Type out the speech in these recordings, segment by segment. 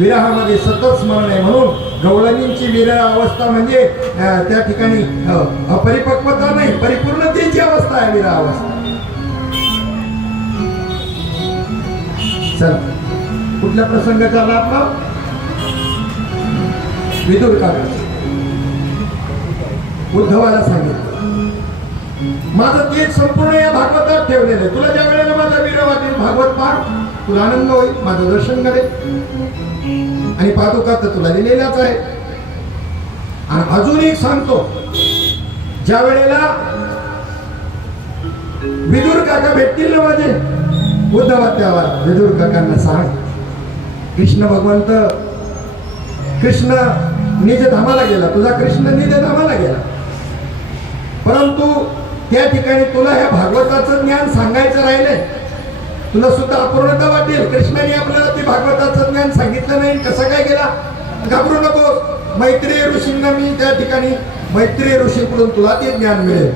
विरहामध्ये सतत स्मरण आहे. म्हणून गवळणींची विरह अवस्था म्हणजे त्या ठिकाणी अपरिपक्वता नाही, परिपूर्णतेची अवस्था आहे विरह अवस्था. चल कुठल्या प्रसंगाचा आला आपला? विदुर काका उद्धवाला सांगितलं, माझं तेच संपूर्ण या भागवतात ठेवलेलं आहे. तुला ज्या वेळेला माझा विरह वाटेल भागवत पाठ, तुला आनंद होईल, माझं दर्शन करेल. आणि पादुका तर तुला दिलेल्याच आहे. आणि अजून एक सांगतो, ज्या वेळेला विदुर काका भेटतील ना माझे उद्धवा, त्यावर विदुर काकांना सांग, कृष्ण भगवंत, कृष्ण निज धामाला गेला, तुझा कृष्ण निज धामाला गेला, परंतु त्या ठिकाणी तुला ह्या भागवताचं ज्ञान सांगायचं राहिलंय. तुला सुद्धा अपूर्णता वाटेल. कृष्णाने आपल्याला ते भागवताचं ज्ञान सांगितलं नाही, कसं काय गेला? घाबरू नको. मैत्रेय ऋषींना मी त्या ठिकाणी मैत्रेय ऋषीकडून तुला ते ज्ञान मिळेल.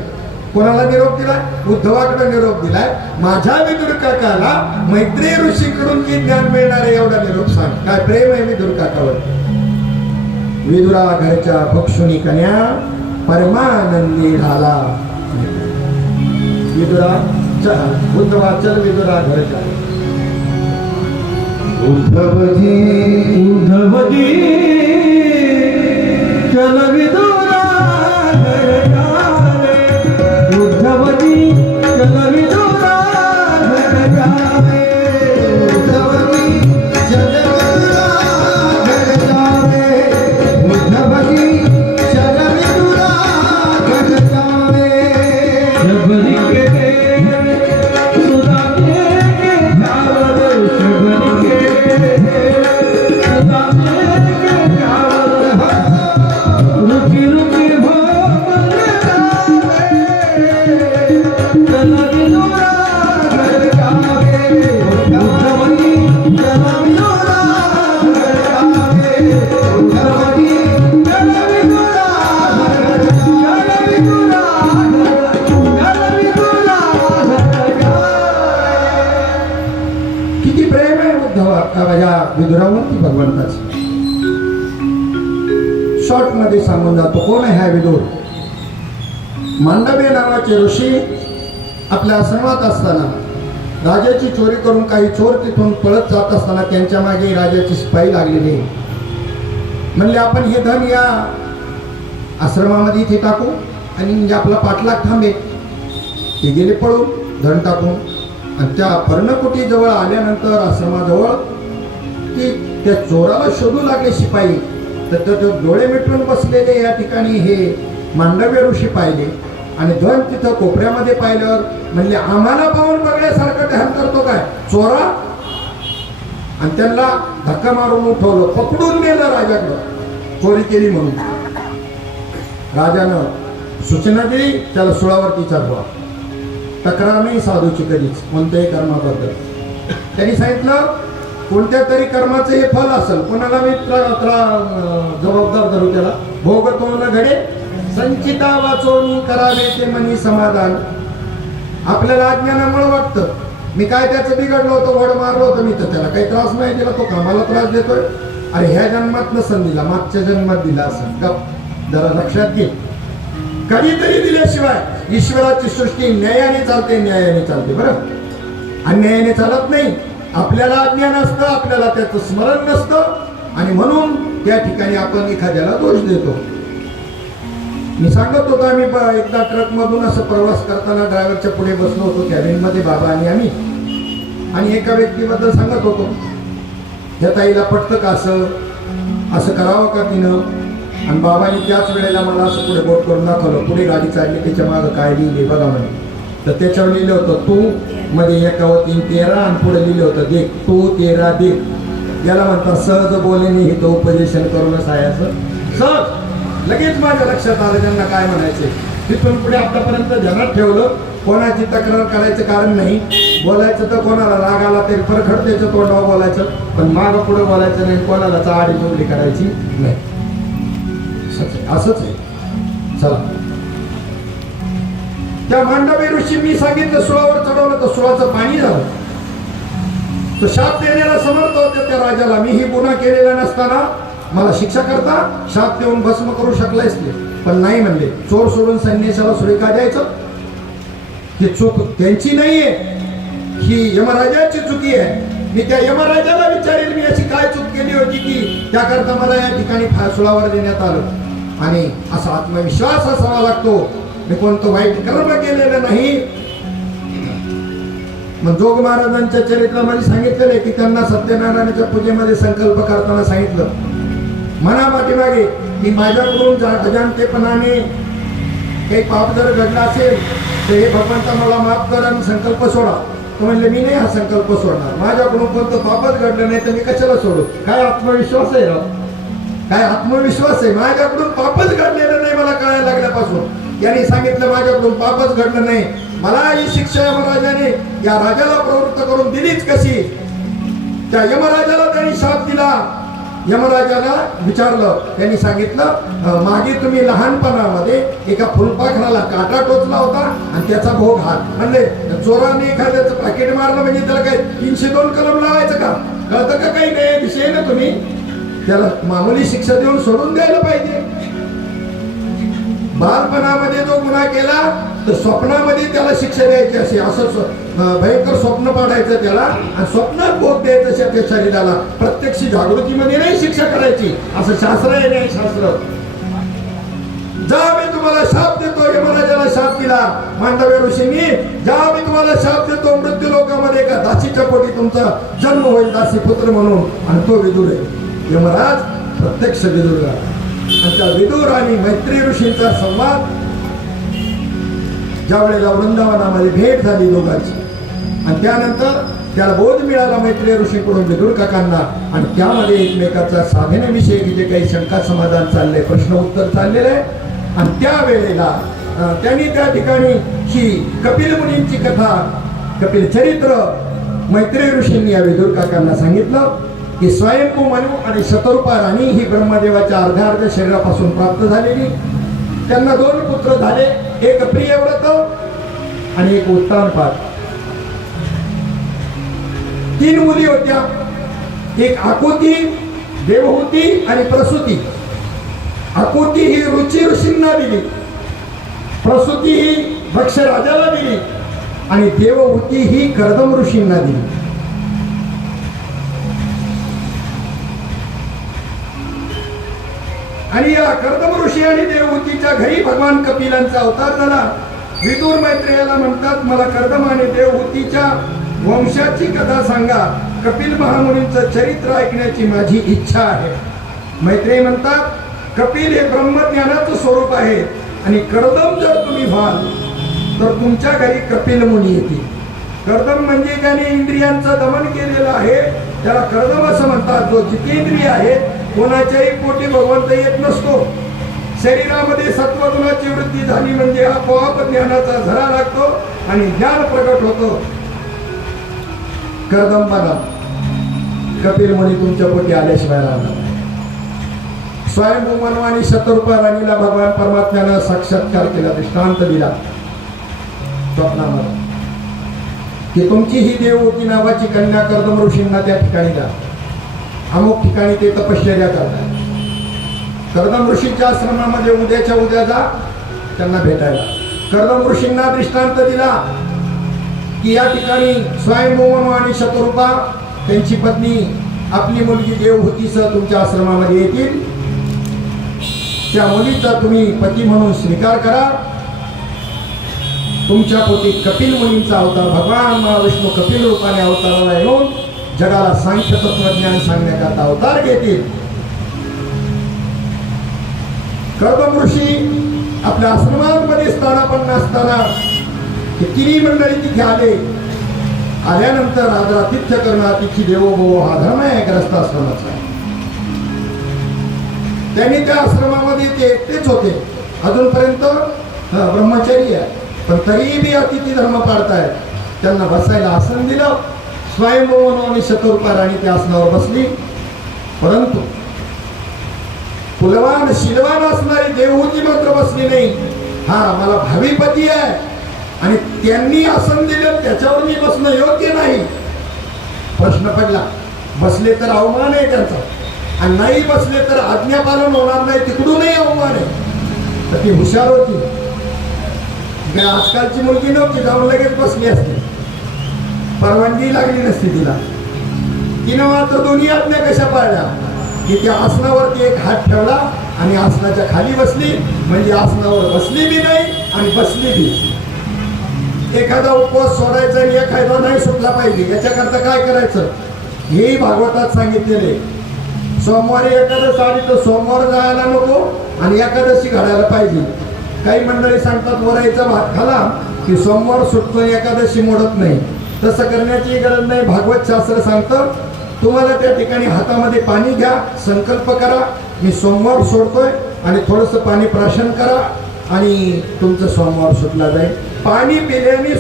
कोणाला निरोप दिला? उद्धवाकडे निरोप दिलाय. माझ्या विदुर काकाला मैत्रेय ऋषीकडून जे ज्ञान मिळणार आहे एवढा निरोप सांग. काय प्रेम आहे विदुर काकावर. विदुरा घरच्या भक्षुनी कन्या परमानंदी झाला. विदुरा चल, उद्धवा चल विदुरा घरच्या. उद्धवजी उद्धवजी चल विदुरा घरच्या रे. उद्धवजी चल विदुरा घरच्या रे. उद्धवजी चल विदुरा घरच्या रे. उद्धवजी चल विदुरा घरच्या रे. शबरी के सुदामे के चावल, शबरी के सुदामे के चावल, रुकी रुकी भोग चल विदुरा घरच्या रे. उद्धवजी चल विदुरा घरच्या रे. उद्धवजी चल विदुरा घरच्या रे. चल विदुरा घरच्या रे. किती प्रेम आहे उद्धवा माझ्या विदुरावरती भगवंताचं. शॉर्ट मध्ये सांगून जातो. कोण आहे हा विदुर? मांडव्य नावाचे ऋषी आपल्या आश्रमात असताना राजाची चोरी करून काही चोर तिथून पळत जात असताना त्यांच्या मागे राजाची सिपाई लागलेली. म्हणले आपण हे धन या आश्रमामध्ये इथे टाकू आणि म्हणजे आपला पाठलाग थांबेल. ते गेले पळून धन टाकून. आणि त्या पर्णकुटी जवळ आल्यानंतर आश्रमाजवळ की त्या चोराला शोधू लागले शिपाई. तर डोळे मिटून बसलेले या ठिकाणी हे मांडव्य ऋषी पाहिले आणि धन तिथं कोपऱ्यामध्ये पाहिल्यावर म्हणजे आम्हाला पाहून बघण्यासारखं ध्यान करतो काय चोरा. आणि त्यांना धक्का मारून उठवलं, पकडून नेलं राजाकडं, चोरी केली म्हणून. राजानं सूचना दिली, त्याला सुळावरती चढवा. तक्रार नाही साधूची कधीच कोणत्याही कर्माबद्दल. त्यांनी सांगितलं कोणत्या तरी कर्माचं हे फल असेल, कोणाला मी जबाबदार धरू त्याला. भोगतो न घडे संचिता वाचवणी करावे ते मनी समाधान. आपल्याला अज्ञानामुळे वाटतं मी काय त्याचं बिघडलो होतं, वड मारलो होतं मी, तर त्याला काही त्रास नाही दिला, तो कामाला त्रास देतोय. अरे ह्या जन्मात नसन दिला, मागच्या जन्मात दिला असं. गप जरा लक्षात घे. कधीतरी दिल्याशिवाय ईश्वराची सृष्टी न्यायाने चालते, न्यायाने चालते. बरं, अन्यायाने चालत नाही. आपल्याला अज्ञान असतं, आपल्याला त्याचं स्मरण नसतं आणि म्हणून त्या ठिकाणी आपण एखाद्याला दोष देतो. मी सांगत होतो आम्ही एकदा ट्रक मधून असं प्रवास करताना ड्रायव्हरच्या पुढे बसलो होतो कॅबिनमध्ये, बाबा आणि आम्ही. आणि एका व्यक्तीबद्दल सांगत होतो, त्या ताईला पटतं का असं करावं का तिनं. आणि बाबांनी त्याच वेळेला मला असं पुढे बोट करून दाखवलं. पुढे गाडी चालली, त्याच्या मागं काय लिहिले बघा म्हणे. तर त्याच्यावर लिहिलं होतं तू मध्ये 1-3-13 आणि पुढे लिहिलं होतं देख तू 13 देख. याला म्हणतात सहज बोलेने हे तो उपदेशन करूनच आहे. असं सहज लगेच माझ्या लक्षात आलं त्यांना काय म्हणायचे. तिथून पुढे आतापर्यंत ध्यानात ठेवलं, कोणाची तक्रार करायचं कारण नाही. बोलायचं तर कोणाला राग आला तरी फरखड त्याचं तोंडावर बोलायचं, पण मागं पुढे बोलायचं नाही, कोणाला चाडी चोगली करायची नाही. असंच आहे. चला, त्या मांडवी ऋषी मी सांगितलं सुळावर चढवलं तर सुळाचं पाणी झालं. तो शाप देण्याला समर्थ होते त्या राजाला. मी ही गुन्हा केलेला नसताना मला शिक्षा करता शाप देऊन भस्म करू शकलायच ते, पण नाही म्हणले. चोर सोडून संन्यासाला सुरे का द्यायचं? ही चूक त्यांची नाहीये, ही यमराजाची चुकी आहे. मी त्या यमराजाला विचारेल मी अशी काय चूक केली होती की त्याकरता मला या ठिकाणी फासुळावर देण्यात आलं. आणि असा आत्मविश्वास असावा लागतो, मी कोणतं वाईट कर्म केलेलं नाही. मग जोग महाराजांच्या चरित्रामध्ये सांगितलेलं आहे की त्यांना सत्यनारायणाच्या पूजेमध्ये संकल्प करताना सांगितलं मना पाठीमागे की माझ्याकडून अजाणतेपणाने काही पाप जर घडला असेल तर हे भगवंता मला माफ कर आणि संकल्प सोडा. तो म्हणले मी नाही हा संकल्प सोडणार, माझ्याकडून कोणतं पापच घडलं नाही तर मी कशाला सोडू. काय आत्मविश्वास आहे राव, काय आत्मविश्वास आहे. माझ्याकडून पापच घडलेलं नाही मला कळायला लागल्यापासून. यांनी सांगितलं माझ्याकडून पापच घडलं नाही, मला ही शिक्षा यमराजाने या राजाला प्रवृत्त करून दिलीच कशी. त्या यमराजाला त्यांनी शाप दिला. यमराजाला विचारलं, त्यांनी सांगितलं मागे तुम्ही लहानपणामध्ये एका फुलपाखराला काटा टोचला होता आणि त्याचा भोग हात. म्हणले चोराने एखाद्याचं पाकिट मारलं म्हणजे त्याला काय 302 कलम लावायचं का? कळतं का काही नाही विषय ना तुम्ही. त्याला मामूली शिक्षा देऊन सोडून द्यायला पाहिजे. बालपणामध्ये जो गुन्हा केला तर स्वप्नामध्ये त्याला शिक्षा द्यायची असे असं भयंकर स्वप्न पाडायचं त्याला आणि स्वप्नात बोध द्यायचं त्या शरीराला. प्रत्यक्ष जागृतीमध्ये नाही शिक्षा करायची असं शास्त्र आहे. नाही शास्त्र जा मी तुम्हाला शाप देतो. यमराजाला शाप दिला मांडव्य ऋषींनी, जा मी तुम्हाला शाप देतो मृत्यू लोकामध्ये एका दासीच्या पोटी तुमचा जन्म होईल दासी पुत्र म्हणून. आणि तो विदुर आहे. यमराज प्रत्यक्ष विदुर आणि त्या विदुर आणि मैत्री ऋषींचा संवाद ज्या वेळेला वृंदावनामध्ये भेट झाली दोघांची आणि त्यानंतर त्याला बोध मिळाला मैत्री ऋषीकडून विदुर काकांना. आणि त्यामध्ये एकमेकाचा साधनेविषयी जे काही शंका समाधान चाललंय, प्रश्न उत्तर चाललेलं आहे. आणि त्यावेळेला त्यांनी त्या ठिकाणी ही कपिल मुनींची कथा, कपिल चरित्र मैत्री ऋषींनी या विदुर काकांना सांगितलं की स्वयंभू मनु आणि शतरूपा राणी ही ब्रह्मदेवाच्या अर्ध्या शरीरापासून प्राप्त झालेली. त्यांना 2 पुत्र झाले, एक प्रियव्रत आणि एक उत्तानपाद. 3 मुली होत्या, एक आकुती, देवहूती आणि प्रसूती. आकुती ही रुची ऋषींना दिली, प्रसूती ही भक्ष राजाला दिली आणि देवहूती ही कर्दम ऋषींना दिली. आणि या कर्दम ऋषी आणि देवहूतीच्या घरी भगवान कपिलांचा अवतार झाला. विदुर मैत्रेयाला म्हणतात मला कर्दम आणि देवहूतीच्या वंशाची कथा सांगा, कपिल महामुनींचं चरित्र ऐकण्याची माझी इच्छा आहे. मैत्रेय म्हणतात कपिल हे ब्रह्मज्ञानाचं स्वरूप आहे आणि कर्दम जर तुम्ही व्हाल तर तुमच्या घरी कपिल मुनी येतील. कर्दम म्हणजे ज्याने इंद्रियांचं दमन केलेलं आहे त्याला कर्दम असं म्हणतात. जो जितेंद्रिय आहे कोणाच्याही पोटी भगवंत येत नसतो. शरीरामध्ये सत्वगुणाची वृद्धी झाली म्हणजे आपोआप ज्ञानाचा झरा लागतो आणि ज्ञान प्रगट होतो. कर्दम बना, कपिल मुनी तुमच्या पोटी आल्याशिवाय राहणार. स्वयंभू मनु आणि शतरूपा राणीला भगवान परमात्म्यानं साक्षात्कार केला, दृष्टांत दिला स्वप्नामध्ये की तुमची ही देवहूती नावाची कन्या कर्दम ऋषींना त्या ठिकाणी द्या. अमुक ठिकाणी ते तपश्चर्या करतात. कर्दम ऋषींच्या आश्रमामध्ये उद्याच्या उद्या जा त्यांना भेटायला. कर्दम ऋषींना दृष्टांत दिला की या ठिकाणी स्वयंभू मनु आणि शतरूपा त्यांची पत्नी आपली मुलगी देवहूतीसह तुमच्या आश्रमामध्ये येतील. त्या मुलीचा तुम्ही पती म्हणून स्वीकार करा. तुमच्या पोटी कपिल मुनींचा अवतार भगवान महाविष्णू कपिल रूपाने अवताराला येऊन जगाला सांख्य तत्वज्ञान सांगण्याकरता अवतार घेतील. कर्दम ऋषी आपल्या आश्रमांमध्ये स्थानापन्न असताना तिन्ही मंडळी तिथे आले. आल्यानंतर आदरातिथ्य करणं अतिथी देवो भव हा धर्म आहे ग्रस्त आश्रमाचा. त्यांनी त्या आश्रमामध्ये ते एकटेच होते, अजूनपर्यंत ब्रह्मचारी आहे, पण तरीही बी अतिथी धर्म पाळतायत. त्यांना बसायला आसन दिलं. स्वयंभू मनु आणि शतरूपा राणी त्या आसनावर बसली. परंतु कुलवान शीलवान असणारी देवहूती मात्र बसली नाही. हा मला भावी पती आहे आणि त्यांनी आसन दिलं त्याच्यावर मी बसणं योग्य नाही. प्रश्न पडला. बसले तर अवमान आहे त्यांचा, आणि नाही बसले तर आज्ञापालन होणार नाही, तिकडूनही अवमान आहे. तर ती हुशार होती. काय आजकालची मुलगी नव्हती, जाऊन लगेच बसली असते, परवानगी लागली नसती तिला. तिनं मात्र दोन्ही आज्ञा कशा पाळल्या की त्या आसनावरती एक हात ठेवला आणि आसनाच्या खाली बसली, म्हणजे आसनावर बसली बी नाही आणि बसली बी. एखादा उपवास सोडायचा आणि एखादा नाही सुटला पाहिजे, याच्याकरता काय करायचं हेही भागवतात सांगितलेले. सोमवारी एकादश आली तर सोमवार जायला नको आणि एकादशी घडायला पाहिजे. काही मंडळी सांगतात वराईचा भात खाला की सोमवार सुटतो, एकादशी मोडत नाही. तसं करण्याची गरज नाही. भागवत शास्त्र सांगतं तुम्हाला त्या ठिकाणी हातामध्ये पाणी घ्या, संकल्प करा मी सोमवार सोडतोय आणि थोडंसं पाणी प्राशन करा आणि तुमचं सोमवार सुटला जाईल. पाणी पिल्याने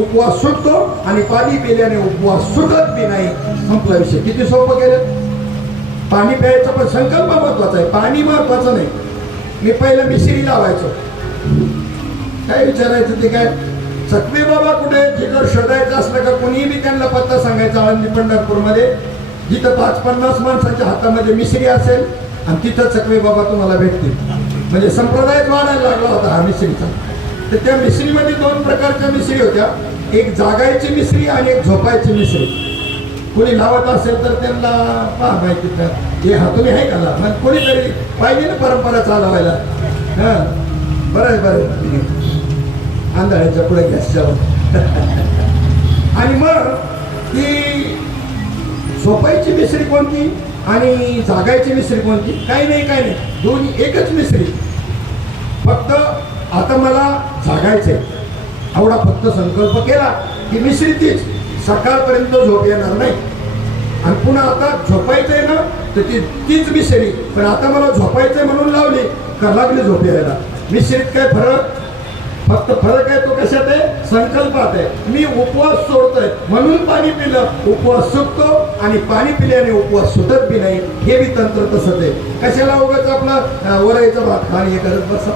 उपवास सुटतो आणि पाणी पिल्याने उपवास सुटत बी नाही. संपला विषय. किती सोपं केलं. पाणी प्यायचं पण संकल्प महत्वाचा आहे, पाणी महत्वाचं नाही. मी पहिलं मिश्री लावायचो. काय विचारायचं ते काय चकवे बाबा कुठे, जिथं शोधायचं असलं का कोणीही बी त्यांना पत्ता सांगायचा. आळंदी पंढरपूरमध्ये जिथं 5-50 माणसाच्या हातामध्ये मिश्री असेल आणि तिथं चकवे बाबा तुम्हाला भेटतील. म्हणजे संप्रदायच वाढायला लागला होता हा मिश्रीचा. तर त्या मिश्रीमध्ये 2 प्रकारच्या मिश्री होत्या, एक जागायची मिश्री आणि एक झोपायची मिश्री. कोणी लावत असेल तर त्यांना पहा माहिती हे हातून आहे का मग कोणीतरी पाहिजे ना परंपरा चालवायला. हां बरं आहे बरं आहे. आंधळ्याच्या पुढे गॅसच्या आणि मग ती झोपायची मिश्री कोणती आणि जागायची मिश्री कोणती. काही नाही दोन्ही एकच मिश्री. फक्त आता मला जागायचंय एवढा फक्त संकल्प केला की मिश्री तीच, सकाळपर्यंत झोप येणार नाही. आणि पुन्हा आता झोपायचंय ना तर तीच मिश्री, पण आता मला झोपायचंय म्हणून लावली का लागली झोप यायला. मिश्रीत काय फरक, फक्त फरक आहे तो कशात आहे, संकल्पात आहे. मी उपवास सोडतोय म्हणून पाणी पिलं, उपवास सुटतो आणि पाणी पिल्याने उपवास सुटत बी नाही. हे बी तंत्र तसंच आहे. कशाला उगाच आपला वरायचा भात खाणी हे करत बसा.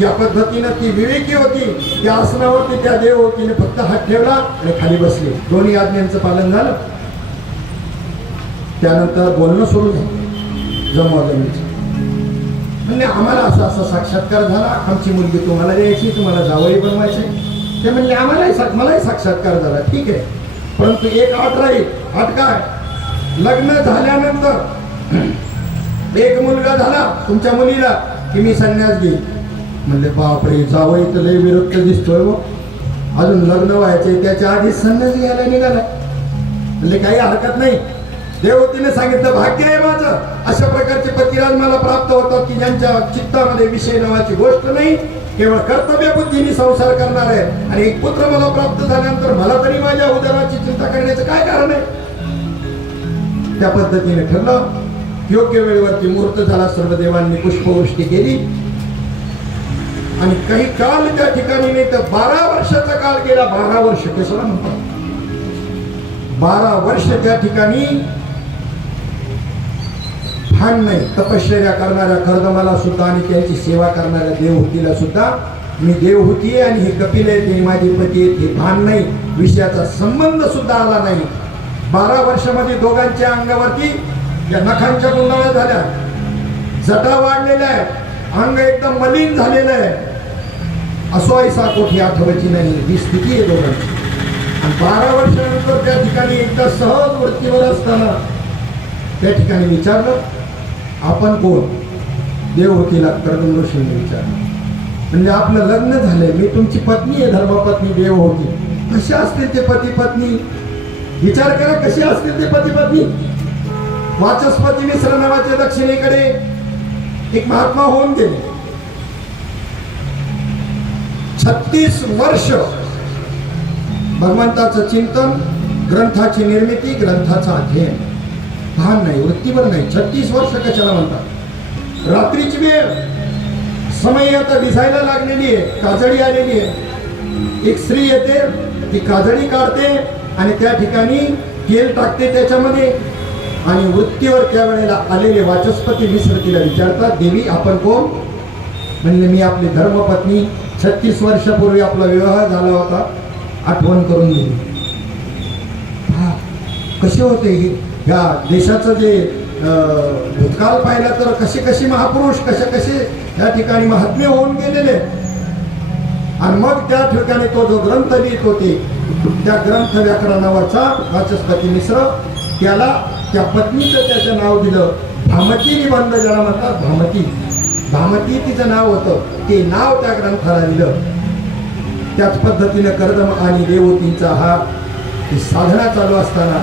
या पद्धतीनं ती विवेकी होती. त्या आसनावरती त्या देवतीने फक्त हात ठेवला आणि खाली बसली. दोन्ही आज्ञांचं पालन झालं. त्यानंतर बोलणं सुरू झालं जमवाजमीचं. म्हणजे आम्हाला असा साक्षात्कार झाला, आमची मुलगी तुम्हाला द्यायची, तुम्हाला जावई बनवायचे. ते म्हणले मलाही साक्षात्कार झाला. ठीक आहे, परंतु एक अट राहील. अट काय, लग्न झाल्यानंतर एक मुलगा झाला तुमच्या मुलीला की मी संन्यास घेईन. म्हणले बापरे, जावई तर लय विरक्त दिसतोय व अजून लग्न व्हायचे त्याच्या आधीच संन्यास घ्यायला निघाला. म्हणले काही हरकत नाही, देवतीने सांगितलं भाग्य आहे माझं, अशा प्रकारचे पतिराज मला प्राप्त होतात की ज्यांच्या चित्तामध्ये विषय नावाची गोष्ट नाही, केवळ कर्तव्य बुद्धीने संसार करणार आहे. आणि एक पुत्र मला प्राप्त झाल्यानंतर मला तरी माझ्या उदराची चिंता करण्याचं काय कारण आहे. त्या पद्धतीने ठरलं. योग्य वेळेवरती मुहूर्त झाला. सर्व देवांनी पुष्पवृष्टी केली आणि काही काल त्या ठिकाणी नाही तर 12 वर्षाचा काल गेला. 12 वर्ष कशाला म्हणतात, 12 वर्ष त्या ठिकाणी भान नाही. तपश्चर्या करणाऱ्या कर्दमाला सुद्धा आणि त्यांची सेवा करणाऱ्या देवहूतीला सुद्धा मी देवहूती आहे आणि हे कपिल आहे ते माझे पती आहेत हे भान नाही. विषयाचा संबंध सुद्धा आला नाही. 12 वर्षामध्ये दोघांच्या अंगावरती या नखांच्या गुंडाळ्या झाल्या, जटा वाढलेल्या आहे, अंग एकदम मलिन झालेलं आहे. असो ऐसा कोठी आठवायची नाही ही स्थिती आहे दोघांची. आणि 12 वर्षानंतर त्या ठिकाणी एकदा सहज वृत्तीवर असताना त्या ठिकाणी विचारलं आपण कोण. देवहूतीला कर्दम ऋषीने विचारलं. म्हणजे आपलं लग्न झालंय, मी तुमची पत्नी आहे, धर्मपत्नी देवहूती. कसे असतील ते पती पत्नी, विचार करा कसे असतील ते पती पत्नी. वाचस्पती मिश्र नावाच्या दक्षिणेकडे एक महात्मा होऊन गेले. 36 वर्ष भगवंताचं चिंतन, ग्रंथाची निर्मिती, ग्रंथाचं अध्ययन. भान नाही, वृत्तीवर नाही. 36 वर्ष कशाला म्हणतात. रात्रीची वेळ, समय आता दिसायला लागलेली आहे, काजळी आलेली आहे. एक स्त्री येते, ती काजळी काढते आणि त्या ठिकाणी तेल टाकते त्याच्यामध्ये. आणि वृत्तीवर त्यावेळेला आलेले वाचस्पती मिश्र तिला विचारतात देवी आपण कोण. म्हणले मी आपली धर्मपत्नी, 36 वर्षापूर्वी आपला विवाह झाला होता आठवण करून दिली. हा, कसे होते हे ह्या देशाचं जे भूतकाळ पाहिला तर कसे कसे महापुरुष कसे या ठिकाणी महात्म्य होऊन गेलेले. आणि मग त्या ठिकाणी तो जो ग्रंथ लिहित होते त्या ग्रंथ व्याकरणावरचा वाचस्पती मिश्र त्याला त्या पत्नीचं त्याचं नाव दिलं भामती निबंध, ज्याला म्हणतात भामती. भामती तिचं नाव होतं, ते नाव त्या ग्रंथाला दिलं. त्याच पद्धतीनं कर्दम आणि देवतींचा हा साधना चालू असताना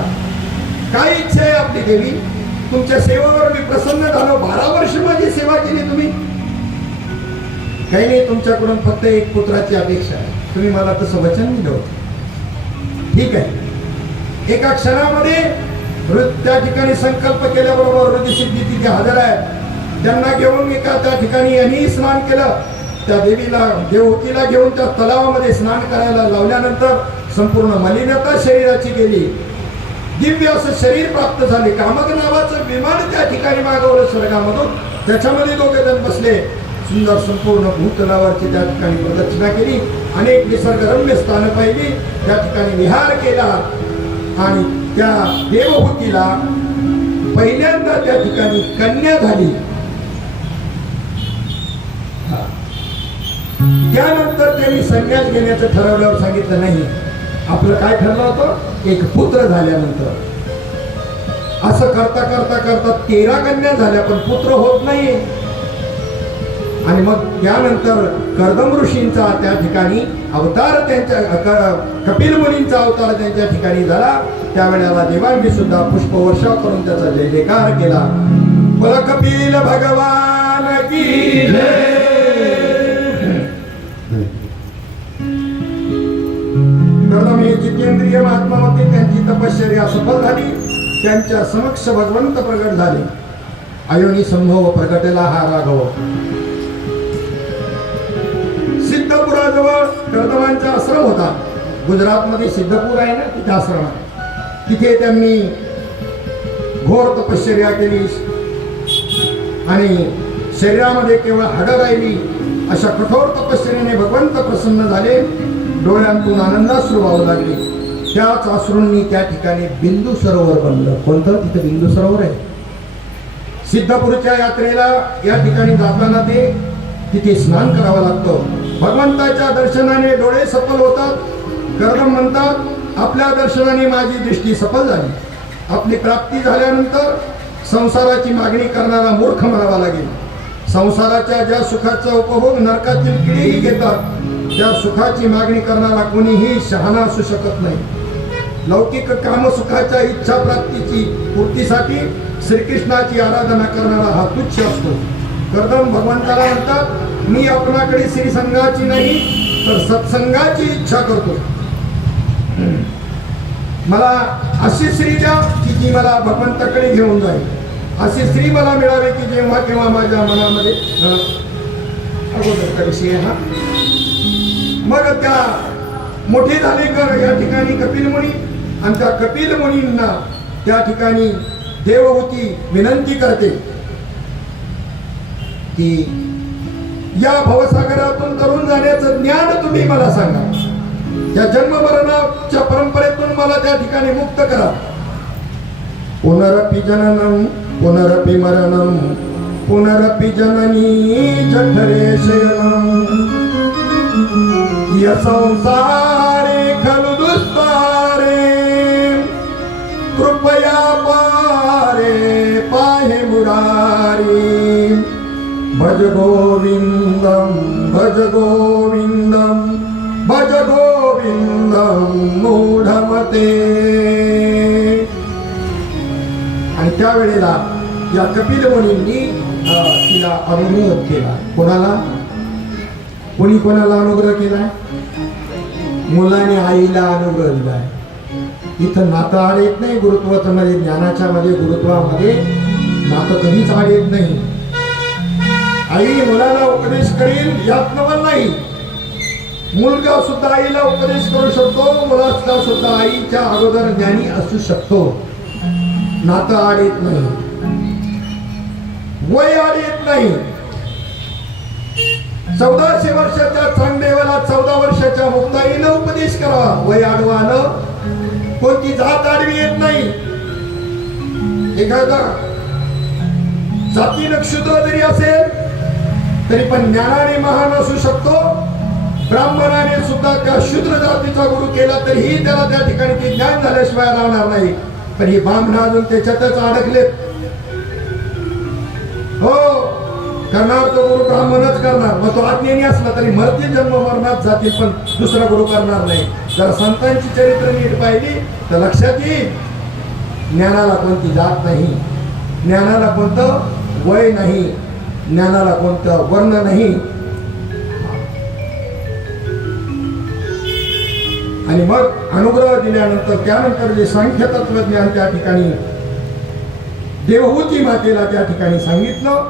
काय इच्छा आहे आपली देवी, तुमच्या सेवेवर मी प्रसन्न झालो, 12 वर्ष माझी सेवा केली तुम्ही, काही नाही, तुमच्याकडून फक्त एक पुत्राची अपेक्षा आहे, तुम्ही मला तसं वचन दिलं होतं. ठीक आहे. एका क्षणामध्ये त्या ठिकाणी संकल्प केल्याबरोबर ऋषिसिद्धी तिथे हजर आहे. त्यांना घेऊन एका त्या ठिकाणी यांनी स्नान केलं. त्या देवीला देवतीला घेऊन त्या तलावामध्ये स्नान करायला लावल्यानंतर संपूर्ण मलिनता शरीराची गेली. दिव्य असं शरीर प्राप्त झाले. कामक नावाचं विमान त्या ठिकाणी मागवलं स्वर्गामधून, त्याच्यामध्ये दोघे जण बसले. सुंदर संपूर्ण भूतलावरची त्या ठिकाणी प्रदक्षिणा केली. अनेक निसर्गरम्य स्थानं पाहिली. त्या ठिकाणी विहार केला आणि त्या देवहूतीला पहिल्यांदा त्या ठिकाणी कन्या झाली. त्यानंतर त्यांनी संन्यास घेण्याचं ठरवल्यावर सांगितलं नाही. आपलं काय ठरलं होतं, एक पुत्र झाल्यानंतर. असं करता करता करता 13 कन्या झाल्या, पण पुत्र होत नाही. आणि मग त्यानंतर कर्दम ऋषींचा त्या ठिकाणी अवतार, त्यांच्या कपिल मुनींचा अवतार त्यांच्या ठिकाणी झाला. त्यावेळेला देवांनी सुद्धा पुष्पवर्षा करून त्याचा जय जयकार केला. बोला कपिल भगवान की जय. कर्दम हे जितेंद्रिय महात्मा होते. त्यांची तपश्चर्या सफल झाली. त्यांच्या समक्ष भगवंत प्रगट झाले. अयोनी संभव प्रगटला हा राघव. सिद्धपुराजवळ कर्दमांचा आश्रम होता. गुजरातमध्ये सिद्धपूर आहे ना, तिथे आश्रम आहे. तिथे त्यांनी घोर तपश्चर्या केली आणि शरीरामध्ये केवळ हाडं राहिली. अशा कठोर तपश्चर्याने भगवंत प्रसन्न झाले. डोळ्यांतून आनंदाश्रू वाहू लागले. त्याच अश्रूंनी त्या ठिकाणी बिंदू सरोवर बनलं. कोणतं? तिथे बिंदू सरोवर आहे. सिद्धपूरच्या यात्रेला या ठिकाणी जाताना ते तिथे स्नान करावं लागतं. भगवंताच्या दर्शनाने डोळे सफल होतात. कर्दम म्हणतात, आपल्या दर्शनाने माझी दृष्टी सफल झाली. आपली प्राप्ती झाल्यानंतर संसाराची मागणी करणारा मूर्ख म्हणावा लागेल. संसाराच्या ज्या सुखाचा उपभोग नरकातील किडेही घेतात, त्या सुखाची मागणी करणारा कोणीही शहाणा असू शकत नाही. लौकिक कामसुखाच्या इच्छा प्राप्तीची पूर्तीसाठी श्रीकृष्णाची आराधना करणारा हा तुच्छ असतो. कर्दम भगवंताला म्हणतात, मी आपणाकडे श्रीसंगाची नाही तर सत्संगाची इच्छा करतो. मला अशी स्त्री द्या की जी मला भगवंताकडे घेऊन जाईल. अशी स्त्री मला मिळावी की जेव्हा केव्हा माझ्या मनामध्ये अगोदरचा विषय हा. मग त्या मोठे झाले कर या ठिकाणी कपिल मुनी. आणि त्या कपिल मुनींना त्या ठिकाणी देवहूती विनंती करते की या भवसागरातून तरुण जाण्याचं ज्ञान तुम्ही मला सांगा. त्या जन्ममरणाच्या परंपरेतून मला त्या ठिकाणी मुक्त करा. पुनरपि जननम पुनरपि मरणम पुनरपि जननी जठरे शयनम या संसारे खलु दुस्तारे कृपया पारे पाहे मुरारी भज गोविंदम भज गोविंदम भज गोविंदम मूढमते. आणि त्यावेळेला या कपिल मुनींनी तिला अनुग्रह केला. कोणाला? कोणी कोणाला अनुग्रह केलाय? मुलाने आईला अनुग्रह दिलाय. इथं नातं आड येत नाही. गुरुत्वामध्ये ज्ञानाच्या मध्ये गुरुत्वामध्ये नातं कधीच आड येत नाही. आई मुलाला उपदेश करेल यात नवल नाही. मुलगा सुद्धा आईला उपदेश करू शकतो. मुलाचा सुद्धा आईच्या अगोदर ज्ञानी असू शकतो. नातं आड येत नाही. वय आड येत नाही. 1400 वर्षाच्या चांगदेवाला 14 वर्षाच्या मुक्ताईनं उपदेश करावा. वय आडवं आलं, कोणती जात आडवी येत नाही. एखादा जातीनं क्षुद्र जरी असेल तरी पण ज्ञानाने महान असू शकतो. ब्राह्मणाने सुद्धा त्या शूद्र जातीचा गुरु केला तरीही त्याला त्या ठिकाणी ते ज्ञान झाल्याशिवाय राहणार नाही. पण ही ब्राह्मण अजून त्याच्यातच अडकलेत. हो, करणार तो गुरु ब्राह्मणच करणार. मग तो आज्ञेने असला तरी मरतील, जन्म मरणात जातील, पण दुसरा गुरु करणार नाही. जर संतांची चरित्र नीट पाहिली तर लक्षात येईल, ज्ञानाला कोणती जात नाही, ज्ञानाला कोणतं वय नाही, ज्ञानाला कोणतं वर्ण नाही. आणि मग अनुग्रह दिल्यानंतर त्यानंतर जे सांख्य तत्वज्ञान त्या ठिकाणी देवहूती मातेला त्या ठिकाणी सांगितलं.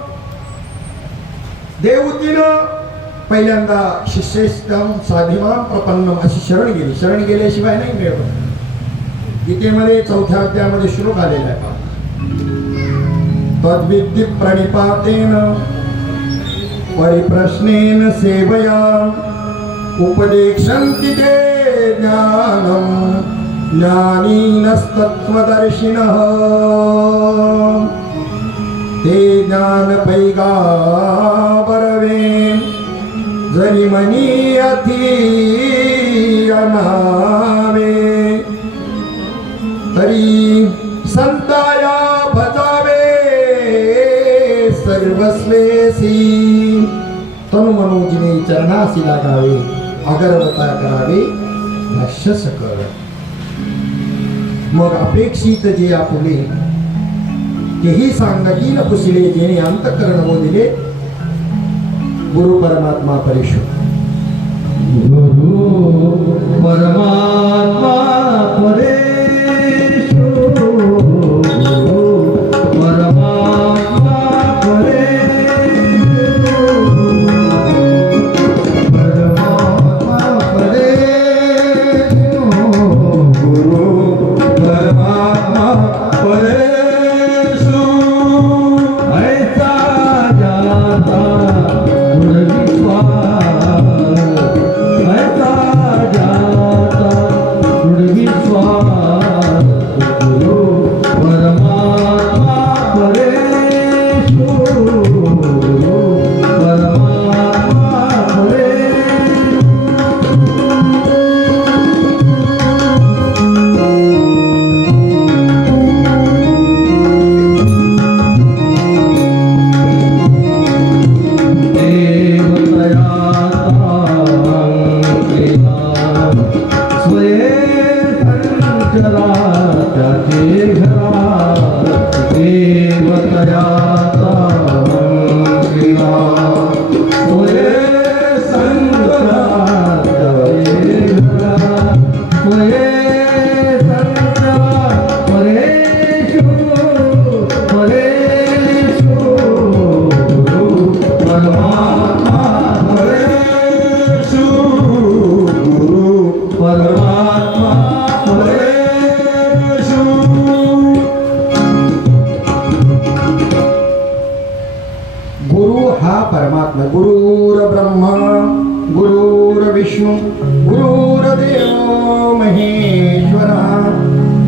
देवहूतीनं पहिल्यांदा शिष्येष्टम साधिमाम प्रपन्नम अशी शरण गेली. शरण गेल्याशिवाय नाही मिळवत. गीतेमध्ये 4थ्या अध्यायामध्ये श्लोक आलेला आहे. तद्विद्धी प्रणिपातेन परिप्रश्नेन सेवया उपदेक्षन्ति ते ज्ञानं ज्ञानीनस्तत्त्वदर्शिनः. ते ज्ञान पैगाबरवे जरी मनी अति अनावे. तरी संताया भजावे सर्वस्वेसी. तनु मनोजिने चरणासी लागावे अगरवता करावे लक्ष्य सकळ. मग अपेक्षित जे आपुले तेही सांगतील कुशले जेणे अंतःकरण बोधिले गुरु परमात्मा परेशु. गुरु परमात्मा परेशु. गुरु परमात्मा परेशु. परमात्मा परेशु. गुरु परमात्मा परेशु. ऐसा जाता गुरु विश्वास. ऐसा जाता गुरु विश्वास. गुरु परमात्मा परेशु. गुरु परमात्मा परेशु. गुरु हा परमात्मा. गुरुर ब्रह्मा गुरुर विष्णू गुरुर्देव महेश्वरा.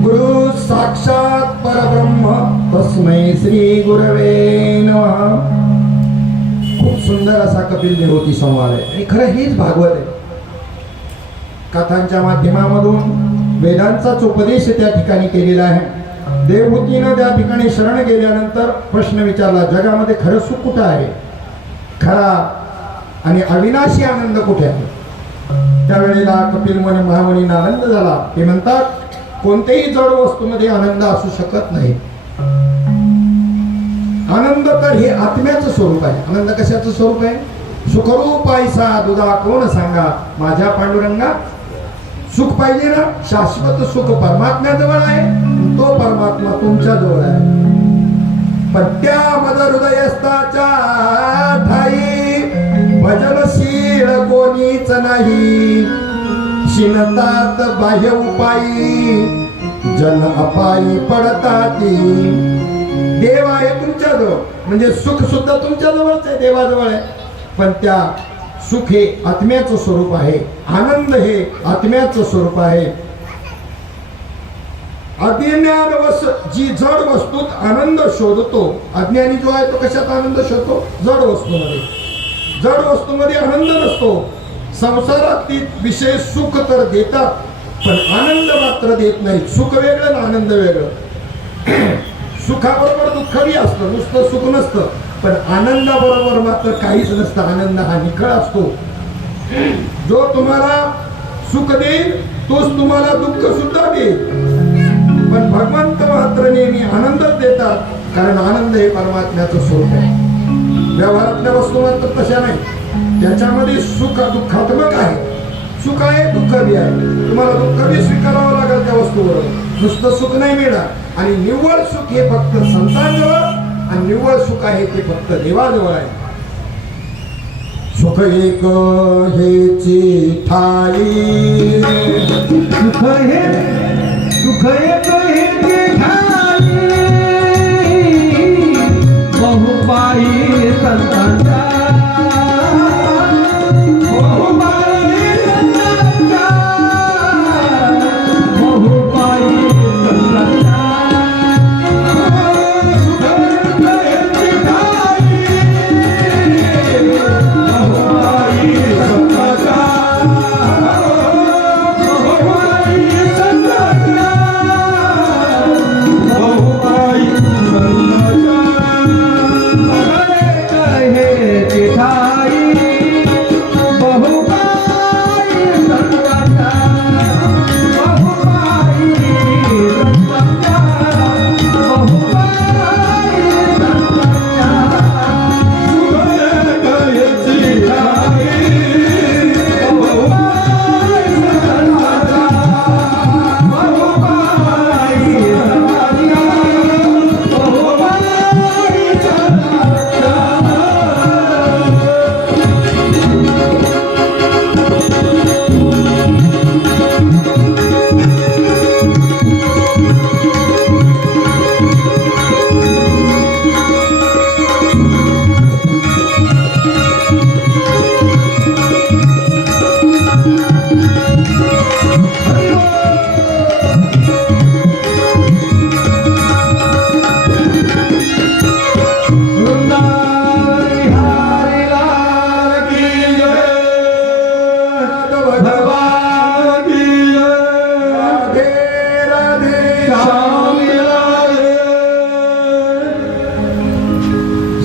गुरु साक्षात परब्रह्म तस्मै श्री गुरवे नमः. खूप सुंदर असा कपिल देवहूती संवाद आहे. आणि खरं हेच भागवत आहे. कथांच्या माध्यमामधून वेदांचाच उपदेश त्या ठिकाणी केलेला आहे. देवहूतीनं त्या ठिकाणी शरण गेल्यानंतर प्रश्न विचारला, जगामध्ये खरं सुख कुठं आहे, खरा आणि अविनाशी आनंद कुठे आहे. त्यावेळेला कपिल मुनी महामुनींना आनंद झाला. ते म्हणतात, कोणत्याही जड वस्तूमध्ये आनंद असू शकत नाही. आनंद तर हे आत्म्याचं स्वरूप आहे. आनंद कशाचं स्वरूप आहे? सुखरूप ऐसा दुधा कोण सांगा माझ्या पांडुरंगा. सुख पाहिजे ना, शाश्वत सुख परमात्म्याजवळ आहे. तो परमात्मा तुमच्या जवळ आहे. पण त्या मद हृदयस्थाच्या ठाई भजनशील कोणीच नाही. शिनतात बाह्य उपायी जन अपायी पडताती. देव आहे तुमच्या जवळ, म्हणजे सुख सुद्धा तुमच्या जवळच आहे, देवाजवळ आहे. पण त्या सुख हे आत्म्याचं स्वरूप आहे, आनंद हे आत्म्याचं स्वरूप आहे. अज्ञानवश जी जड वस्तूत आनंद शोधतो, अज्ञानी जो आहे तो कशात आनंद शोधतो? जड वस्तूमध्ये. जड वस्तूमध्ये आनंद नसतो. संसारात ती विषय सुख तर देतात पण आनंद मात्र देत नाही. सुख वेगळं ना आनंद वेगळं. सुखाबरोबर दुःखही असतं, नुसतं सुख नसतं, पण आनंदाबरोबर मात्र काहीच नसतं. आनंद हा निखळ असतो. जो तुम्हाला सुख देईल तोच तुम्हाला दुःख सुद्धा देईल, पण भगवंत मात्र नेहमी आनंदच देतात, कारण आनंद हे परमात्म्याचं स्वरूप आहे. व्यवहारातल्या वस्तू मात्र तशा नाही, त्याच्यामध्ये सुख दुःखात्मक आहे. सुख आहे, दुःख बी आहे. तुम्हाला दुःख बी स्वीकारावं लागेल त्या वस्तूबरोबर, नुसतं सुख नाही मिळणार. आणि निव्वळ सुख हे फक्त संतांजवळ आणि निव्वळ सुख आहे ते फक्त देवाजवळ आहे. सुख एक हेची ठाई, सुख हे ठाई, बहुपाई संतांचा, बहुपाई संतांचा, बहुपाई संतांचा. सुख हेची ठाई, बहुपाई संतांचा, बहुपाई संतांचा, बहुपाई संतांचा.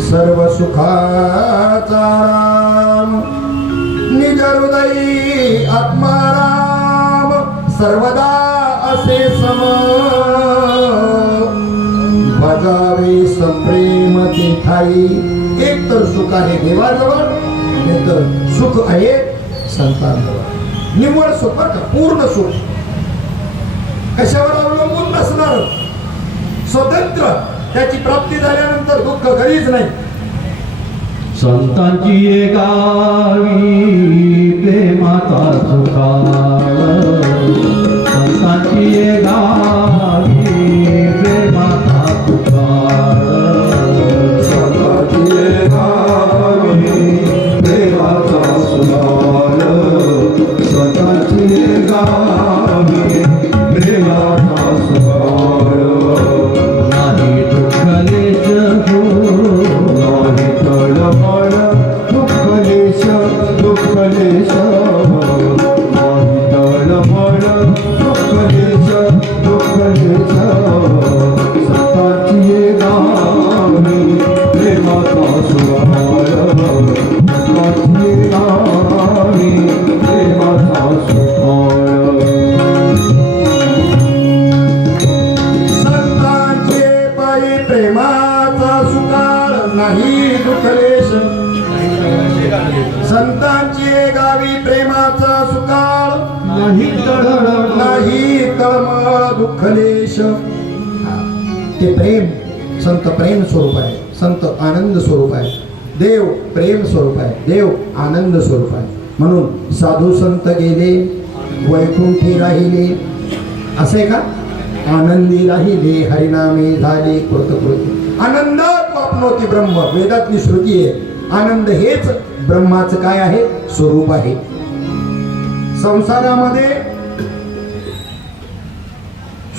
सर्व सुखाचा राम, निज हृदयी आत्माराम, सर्वदा असे सम, भजावे संप्रेम ते ठाई. एक तर सुख आहे देवाजवळ, नाही तर सुख आहे संतांजवळ. निव्वळ सुख बरं का, पूर्ण सुख, कशावर अवलंबून नसणार, स्वतंत्र. त्याची प्राप्ती झाल्यानंतर दुःख कधीच नाही. संतांची गावी प्रेमाचा सुकाळ, संतांची गावी प्रेमाचा सुकाळ, संतांची गावी प्रेमाचा सुकाळ, संतांची गावी प्रेमाचा सुकाळ. नाही दुःखलेश नाही तळमळ, दुःखलेश दुःखलेश नाही तळमळ, दुःखलेश दुःखलेश. संतांची गावी प्रेमाचा सुकाळ, संतांची गावी प्रेमाचा सुकाळ. प्रेमाचा सुकाळ नाही दुःखलेश, संतांची गावी प्रेमाचा सुकाळ नाही तळमळ, नाही तळमळ दुःखलेश. ते प्रेम संत प्रेम स्वरूप आहे, संत आनंद स्वरूप आहे, देव प्रेम स्वरूप आहे, देव आनंद स्वरूप आहे. म्हणून साधू संत गेले वैकुंठी राहिले, असे का? आनंदी राहिले हरिनामे झाले कृतकृती. आनंदात वापनोती ब्रह्म, वेदातली श्रुती आहे. आनंद हेच ब्रह्माचं काय आहे, स्वरूप आहे. संसारामध्ये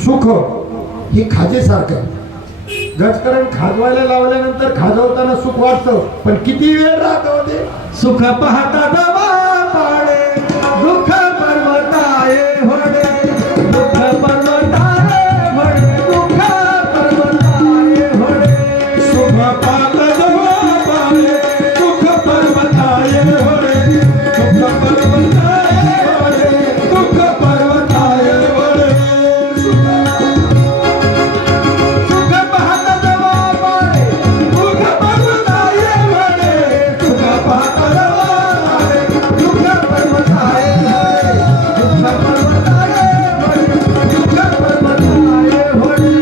सुख ही खाजेसारखं आहे. गजकरण खाजवायला लावल्यानंतर खाजवताना सुख वाटतं, पण किती वेळ राहतं ते. सुख पाहता दवा पाडे दुःख पर्वताये होडे दुःख पर्वताये होडे दुःख पर्वताये होडे सुख पाहता दवा पाडे दुःख पर्वताये होडे दुःख पर्वताये होडे दुःख पर्वताये होडे सुख पाहता दवा पाडे दुःख पर्वताये होडे सुख पाहता दवा पाडे दुःख पर्वताये होडे दुःख पर्वताये होडे दुःख पर्वताये होडे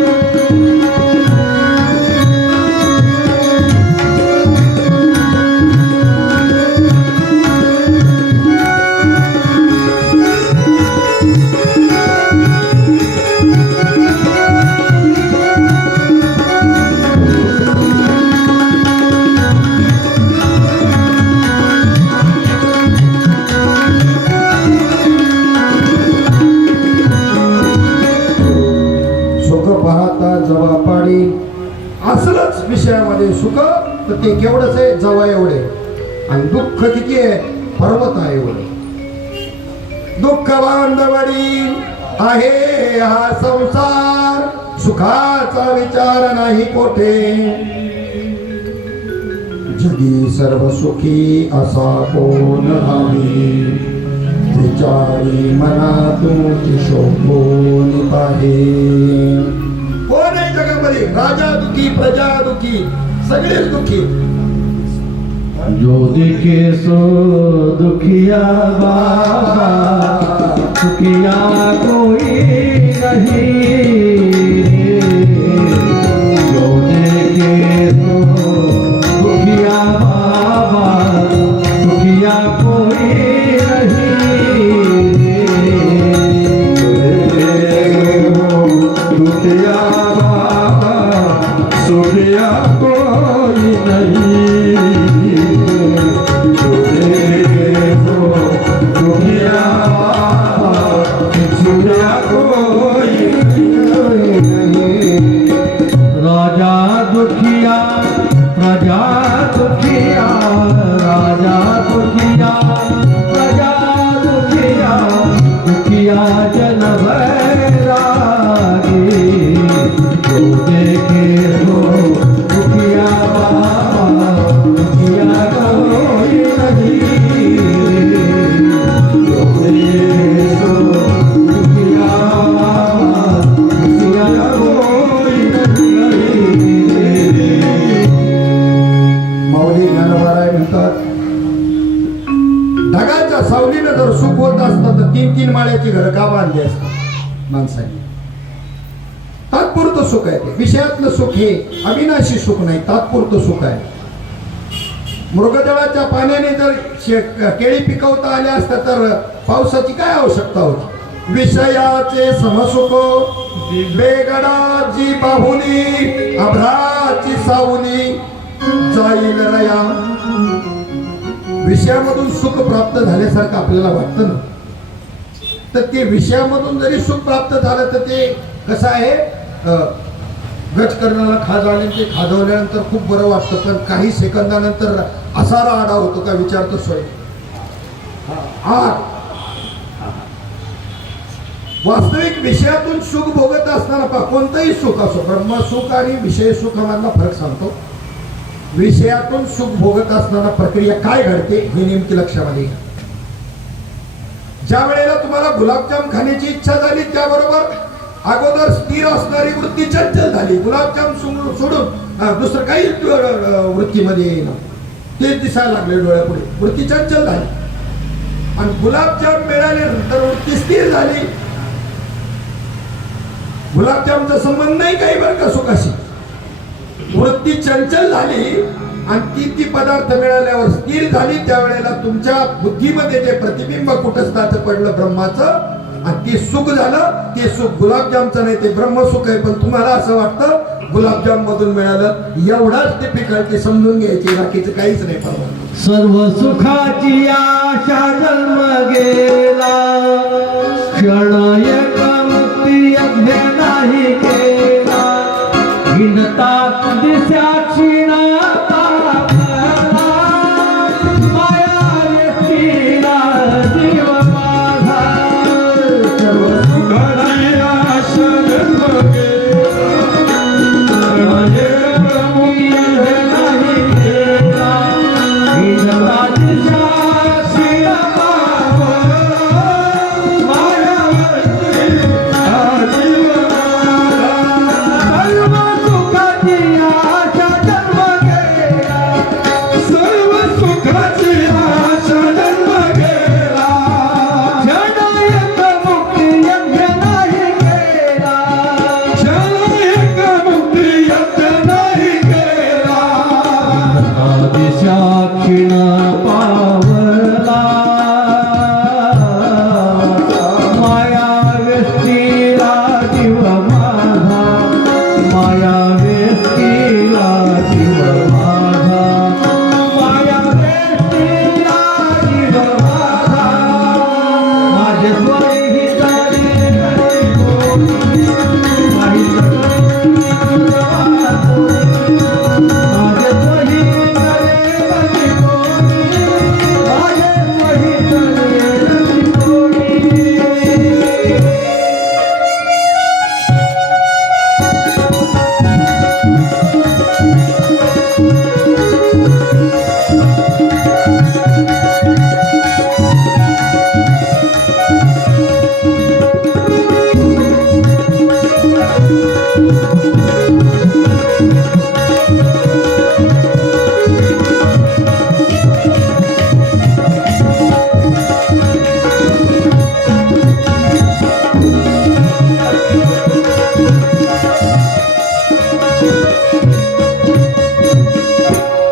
सुख पाहता जवा पाडी असलच विषयामध्ये सुख तर ते केवढंच आहे, जवा एवढे. आणि दुःख किती आहे, पर्वत आहे एवढे. दुःख बांधवडी आहे हा संसार, सुखाचा विचार नाही कोठे. जगी सर्व सुखी असा कोण नाही, विचारी मना तुझी शोभून पाहे. कोण आहे जगामध्ये, राजा दुखी, प्रजा दुखी, सगळेच दुखी. जो देखे सो दुखिया बाबा दुखिया कोई नहीं जो देखे सो दुखिया बाबा दुखिया कोई नहीं दुखिया बाबा दुखिया कोई नहीं राजा दुखिया प्रजा दुखिया राजा दुखिया प्रजा दुखिया दुखिया जन वैरागी जो देखे सो दुखिया बाबा दुखिया कोई नहीं जो देखे सो दुखिया बाबा दुखिया कोई नहीं. माऊली ज्ञानोबाराय म्हणतात, ढगाच्या सावलीनं जर सुख होत असतं तर 3-3 माळ्याची घर का बांधली असतात माणसाने. तात्पुरतं सुख आहे ते. विषयातलं सुख हे अविनाशी सुख नाही, तात्पुरतं सुख आहे. मृगजळाच्या पाण्याने जर केळी पिकवता आल्या असत्या तर पावसाची काय आवश्यकता होती. विषयाचे समसुख बेगडाची बाहुली अभ्राची सावली जाईल रया. विषयामधून सुख प्राप्त झाल्यासारखं आपल्याला वाटतं ना, तर ते विषयामधून जरी सुख प्राप्त झालं तर ते कसं आहे, गजकर्णाला खाजवले, ते खाजवल्यानंतर खूप बरं वाटतं, पण काही सेकंदानंतर असा राडा होतो का विचारतो सोय. वास्तविक विषयातून सुख भोगत असताना कोणतंही सुख असो, ब्रह्मसुख आणि विषय सुखामधला फरक सांगतो. विषयातून सुख भोगत असताना प्रक्रिया काय घडते हे नेमकी लक्षामध्ये घ्या. ज्या वेळेला तुम्हाला गुलाबजाम खाण्याची इच्छा झाली त्याबरोबर अगोदर स्थिर असणारी वृत्ती चंचल झाली. गुलाबजाम सोडून दुसरं काही वृत्तीमध्ये येईना, ते दिसायला लागले डोळ्यापुढे, वृत्ती चंचल झाली. आणि गुलाबजाम मिळाल्यानंतर वृत्ती स्थिर झाली. गुलाबजामचा संबंध नाही काही बरं का सुखाशी. वृत्ती चंचल झाली आणि ती पदार्थ मिळाल्यावर स्थिर झाली. त्यावेळेला तुमच्या बुद्धीमध्ये जे प्रतिबिंब कुटस्थाचं पडलं ब्रह्माचं आणि ते सुख झालं. ते सुख गुलाबजामचं नाही, ते ब्रह्मसुख आहे. पण तुम्हाला असं वाटतं गुलाबजाम मधून मिळालं एवढाच डिफिकल्टी समजून घ्यायची बाकीचं काहीच नाही परवा सर्व सुखाची आशा जन्म गेला क्षण एक मुक्ती यज्ञ नाही केला हिंडता दिशा क्षीण माया व्यक्तीला जीव माझा सर्व सुखाची आशा जन्म गेला क्षण एक मुक्ती यज्ञ नाही केला क्षीण पावला माया व्यक्तीला जीव माझा माया व्यक्तीला जीव माझा माया व्यक्तीला जीव माझा माझे स्वही तरी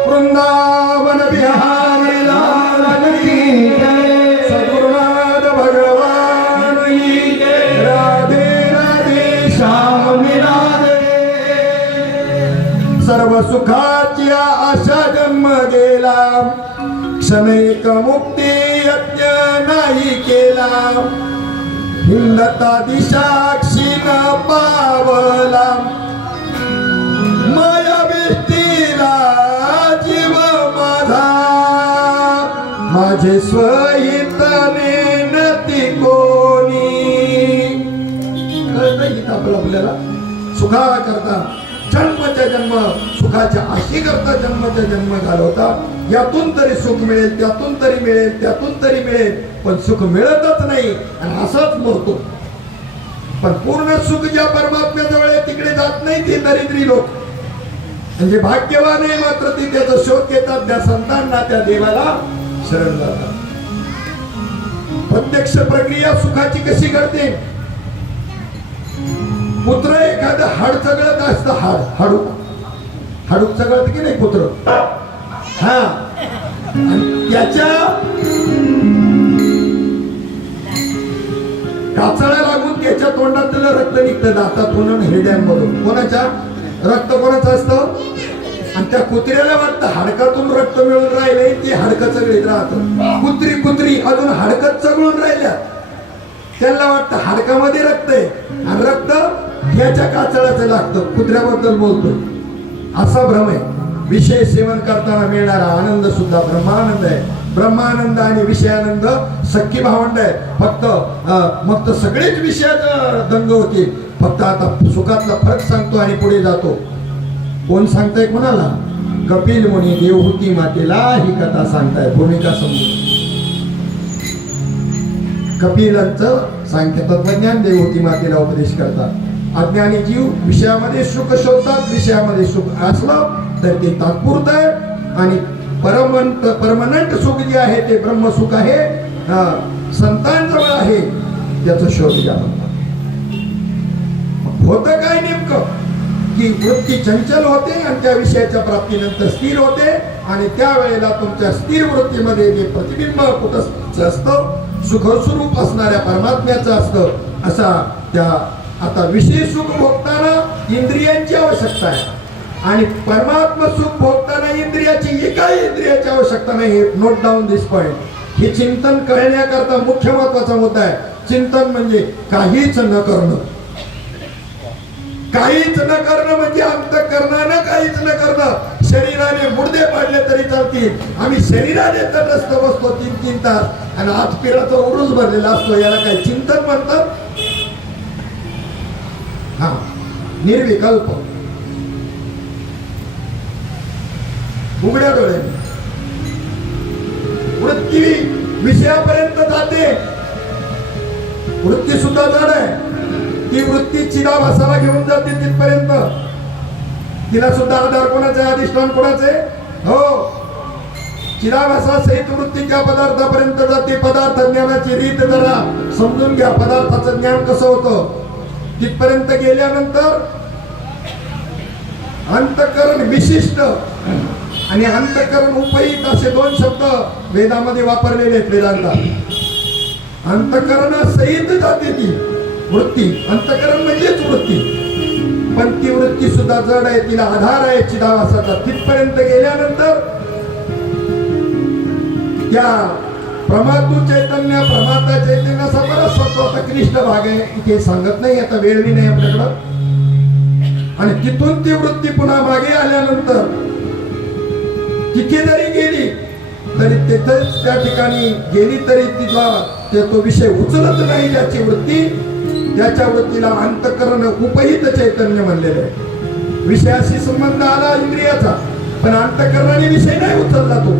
वृंदावन बिहारी लाल की जय सद्गुरुनाथ भगवान की जय राधे राधे श्याम राधे सर्व सुखाची आशा जन्म गेला क्षणिक मुक्ती यज्ञ नाही केला हिंडता दिशा क्षीण पावला माया व्यक्तीला जीव माझा माझे स्वहितने नती कोणी कळतं गीत आपल्याला सुखा करता जन्मच्या जन्म सुखाच्या आशी करता जन्मच्या जन्म घालवता यातून तरी सुख मिळेल त्यातून तरी मिळेल त्यातून तरी मिळेल पण सुख मिळतच नाही आणि असाच मरतो पण पूर्ण सुख ज्या परमात्म्याजवळ आहे तिकडे जात नाही ते दरिद्री लोक म्हणजे भाग्यवान आहे मात्र ती त्याचा शोध घेतात त्या संतांना त्या देवाला शरण जातात प्रत्यक्ष प्रक्रिया सुखाची कशी घडते पुत्र एखादं हाड चगळत असतं हाडूक चगळत की नाही पुत्र हा आणि त्याच्या काचळ्या लागून त्याच्या तोंडातलं रक्त निघतं दातातून आणि हिरड्यांमधून कोणाच्या रक्त कोणाचं असतं आणि त्या कुत्र्याला वाटतं हाडकातून रक्त मिळून राहिले ती हाडकं चगळीत राहत कुत्री अजून हाडकं चगळून राहिल्या त्यांना वाटतं हाडकामध्ये रक्त आहे आणि रक्त याच्या काचळ्याचं लागतं कुत्र्याबद्दल बोलतोय असा भ्रम आहे विषय सेवन करताना मिळणारा आनंद सुद्धा ब्रह्मानंद आहे ब्रह्मानंद आणि विषयानंद सख्खी भावंड आहे फक्त मग तर सगळेच विषयात दंग होते फक्त आता सुखातला फरक सांगतो आणि पुढे जातो कोण सांगताय कोणाला कपिल मुनी देवहूती मातेला ही कथा सांगताय भूमिका समजून कपिलांचं सांख्य तत्वज्ञान देवहूती मातेला उपदेश करतात अज्ञानी जीव विषयामध्ये सुख शोधतात विषयामध्ये सुख असलं तर ते तात्पुरतं आहे आणि परमनंट सुख जे आहे ते ब्रह्मसुख आहे संतांजवळ आहे त्याचा शोध घ्या म्हणतात होतं काय नेमकं की वृत्ती चंचल होते आणि त्या विषयाच्या प्राप्तीनंतर स्थिर होते आणि त्यावेळेला तुमच्या स्थिर वृत्तीमध्ये जे प्रतिबिंब कुठं असतं सुखस्वरूप असणाऱ्या परमात्म्याचं असतं असा त्या आता विषय सुख भोगताना इंद्रियांची आवश्यकता आहे आणि परमात्मा सुख भोगताना इंद्रियाची एकाही इंद्रियाची आवश्यकता नाही. नोट डाऊन दिस पॉइंट. हे चिंतन कळण्याकरता मुख्य महत्वाचा मुद्दा आहे. चिंतन म्हणजे काहीच न करणं. काहीच न करणं म्हणजे अंतःकरणानं काहीच न करणं. शरीराने मुर्दे पाडले तरी चालतील, आम्ही शरीराने तटस्थ बसतो 3-3 तास आणि आज पिराचा उरूस भरलेला असतो. याला काय चिंतन म्हणतात? हा, निर्विकल्प उघड्या डोळ्याने वृत्ती विषयापर्यंत जाते. वृत्ती सुद्धा जड आहे. ती वृत्ती चिदाभासाला घेऊन जाते तिथपर्यंत. तिला सुद्धा आधार कोणाचे, अधिष्ठान कोणाचे? हो, चिदाभासा सहित वृत्ती त्या पदार्थापर्यंत जाते. पदार्थ ज्ञानाची रीत जरा समजून घ्या. पदार्थाचं ज्ञान कसं होतं? तिथपर्यंत गेल्यानंतर अंतःकरण विशिष्ट आणि अंतःकरण उपहित असे 2 शब्द वेदामध्ये वापरलेले आहेत वेदांतात. अंतःकरणासहित जाते ती वृत्ती. अंतःकरण म्हणजेच वृत्ती, पण ती वृत्ती सुद्धा जड आहे. तिला आधार आहे चिदाभासाचा. तिथपर्यंत गेल्यानंतर त्या प्रमातू चैतन्य, प्रमाता चैतन्याचा बराच स्वतःचा क्लिष्ट भाग आहे, इथे सांगत नाही, आता वेळ बी नाही आपल्याकडं. आणि तिथून ती वृत्ती पुन्हा मागे आल्यानंतर तिथे जरी गेली तरी तिथेच त्या ठिकाणी गेली तरी तिला तो विषय उचलत नाही त्याची वृत्ती. त्याच्या वृत्तीला अंतःकरण उपहित चैतन्य म्हणलेलं आहे. विषयाशी संबंध आला इंद्रियाचा, पण अंतःकरणाने विषय नाही उचलला तो.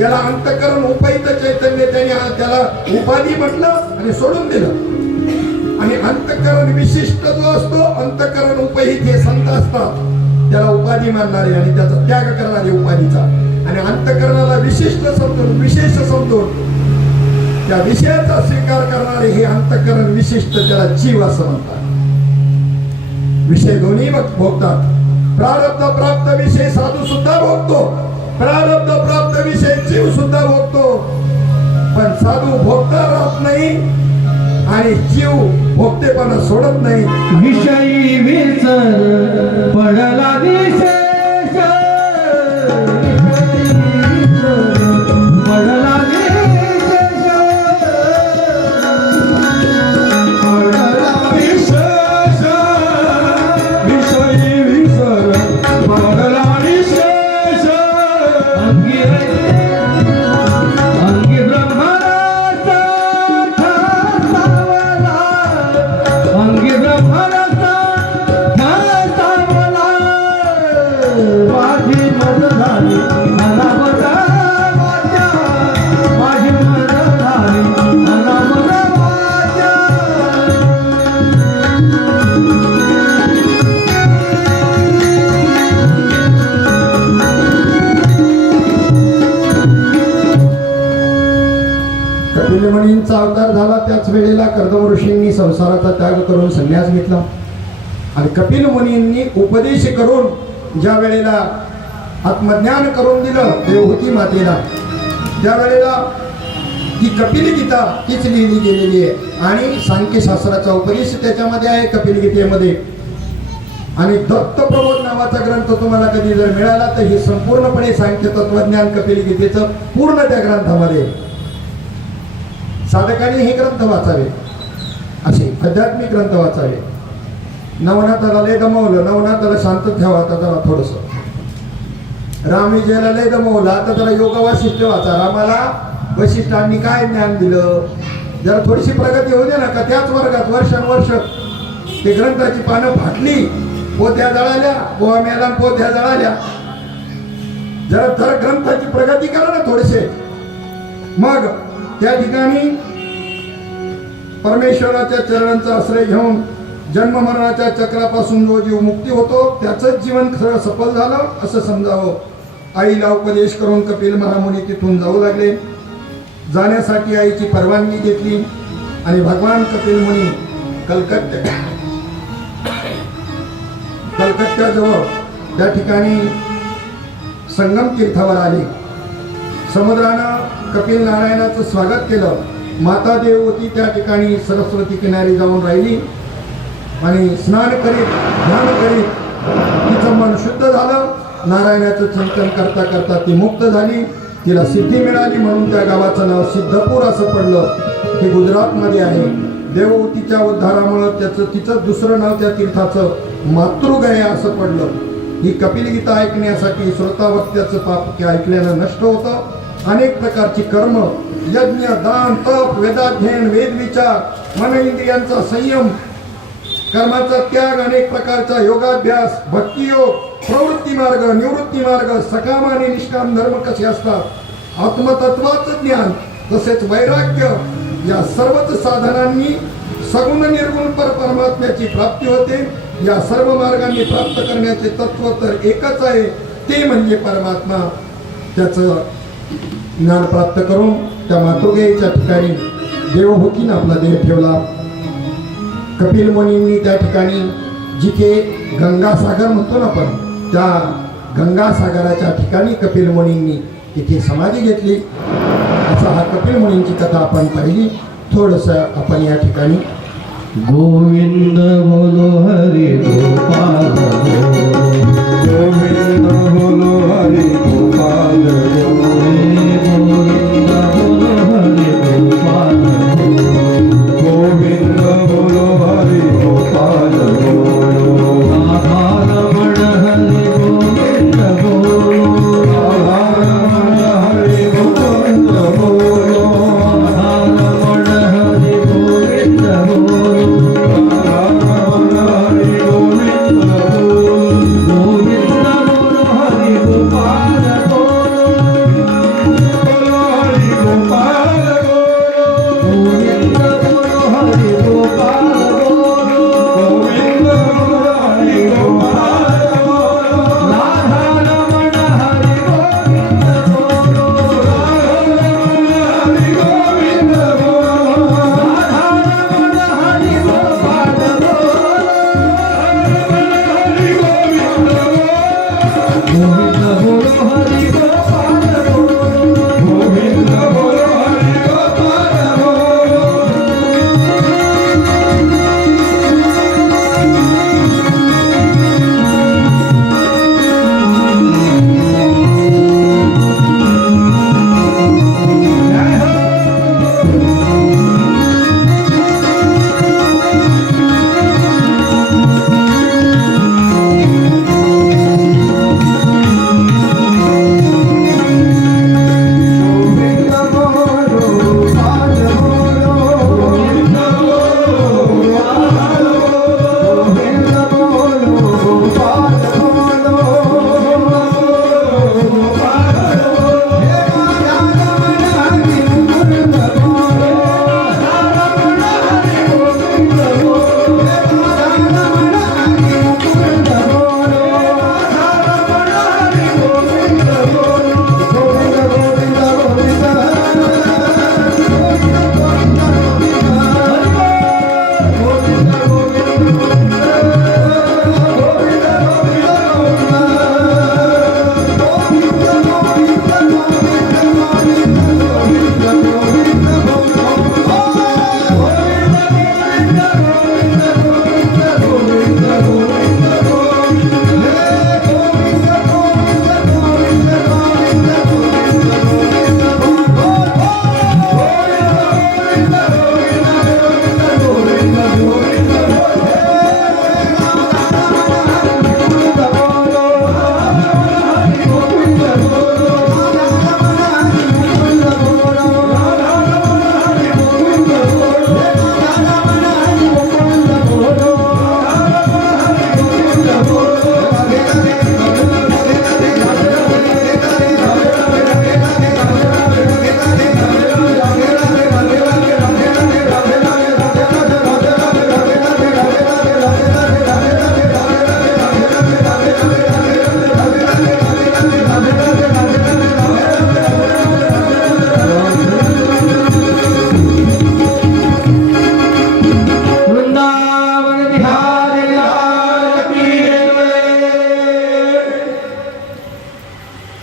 याला अंतःकरण उपहित चैतन्य, त्याला उपाधी म्हटलं आणि सोडून दिलं. आणि अंतःकरण विशिष्ट जो असतो, अंतःकरण उपहित हे संत असतात, त्याला उपाधी मानणारे आणि त्याचा त्याग करणारे उपाधीचा. आणि अंतःकरणाला विशिष्ट समजून, विशेष समजून त्या विषयाचा स्वीकार करणारे हे अंतःकरण विशिष्ट, त्याला जीव असं म्हणतात. विषय दोन्ही भोगतात. प्रारब्ध प्राप्त विषय साधू सुद्धा भोगतो, प्रारब्ध प्राप्त विषय जीव सुद्धा भोगतो. पण साधू भोगता राहत नाही आणि जीव भोगतेपणा सोडत नाही. विषयी विसर पडला विशेष, पडला मुनींचा अवतार झाला. त्याच वेळेला कर्दम ऋषींनी संसाराचा त्याग करून संन्यास घेतला. आणि कपिल मुनींनी उपदेश करून ज्या वेळेला आत्मज्ञान करून दिलं देवहूती मातेला, त्यावेळेला ती कपिल गीता तीच लिहिली गेलेली आहे. आणि सांख्यशास्त्राचा उपदेश त्याच्यामध्ये आहे कपिल गीतेमध्ये. आणि दत्तप्रबोध नावाचा ग्रंथ तुम्हाला कधी जर मिळाला तर हे संपूर्णपणे सांख्य तत्वज्ञान कपिल गीतेचं पूर्ण त्या ग्रंथामध्ये. साधकांनी हे ग्रंथ वाचावे, असे आध्यात्मिक ग्रंथ वाचावे. नवनाथाला लय दमवलं, नवनाथाला शांत ठेवा आता जरा थोडस. रामविजयाला लय दमवलं, आता जरा योग वासिष्ठ वाचा. रामाला वशिष्ठांनी काय ज्ञान दिलं, जरा थोडीशी प्रगती होऊ दे ना. का त्याच वर्गात वर्षानुवर्ष ते ग्रंथाची पानं फाटली, पोथ्या जळाल्या, पोहा मेला, पोथ्या जळाल्या. जरा ग्रंथाची प्रगती करा ना थोडेसे. मग त्या ठिकाणी परमेश्वराच्या चरणांचा आश्रय घेऊन जन्म मरणाच्या चक्रापासून जो जीव मुक्ती होतो त्याचंच जीवन खरं सफल झालं असं समजावं. आईला उपदेश करून कपिल महामुनी तिथून जाऊ लागले. जाण्यासाठी आईची परवानगी घेतली आणि भगवान कपिल मुनी कलकत्त्याजवळ त्या ठिकाणी संगम तीर्थावर आले. समुद्रानं कपिल नारायणाचं स्वागत केलं. माता देववती त्या ठिकाणी सरस्वती किनारी जाऊन राहिली. आणि स्नान करीत ध्यान करीत तिचं मन शुद्ध झालं. नारायणाचं चिंतन करता करता ती मुक्त झाली. तिला सिद्धी मिळाली म्हणून त्या गावाचं नाव सिद्धपूर असं पडलं. ते गुजरातमध्ये आहे. देवहूतीच्या उद्धारामुळं तिचं दुसरं नाव त्या तीर्थाचं मातृगया असं पडलं. ही कपिलगीता ऐकण्यासाठी श्रोतावत्याचं पाप ऐकल्यानं नष्ट होतं. अनेक प्रकारची कर्म, यज्ञ, दान, तप, वेदाध्ययन, वेदविचार, मन इंद्रियांचा संयम, कर्माचा त्याग, अनेक प्रकारचा योगाभ्यास, भक्तियोग, प्रवृत्ती मार्ग, निवृत्ती मार्ग, सकाम आणि निष्काम धर्म कसे असतात, आत्मतत्वाचं ज्ञान, तसेच वैराग्य, या सर्वच साधनांनी सगुण निर्गुण परमात्म्याची प्राप्ती होते. या सर्व मार्गांनी प्राप्त करण्याचे तत्व तर एकच आहे, ते म्हणजे परमात्मा. त्याचं ज्ञान प्राप्त करून त्या मातृगेच्या ठिकाणी देवहूतीनं आपला देह ठेवला. कपिल मुनींनी त्या ठिकाणी जिथे गंगासागर म्हणतो ना आपण, त्या गंगासागराच्या ठिकाणी कपिल मुनींनी तिथे समाधी घेतली. असा हा कपिल मुनींची कथा आपण पाहिली. थोडंसं आपण या ठिकाणी गोविंद बोलो हरि गोपाल गोविंद बोलो हरि गोपाल गोविंद बोलो हरि गोपाल गोविंद बोलो हरि गोपाल रमण हरि गोविंद बोलो रमण हरि गोविंद बोलो रमण हरि गोविंद बोलो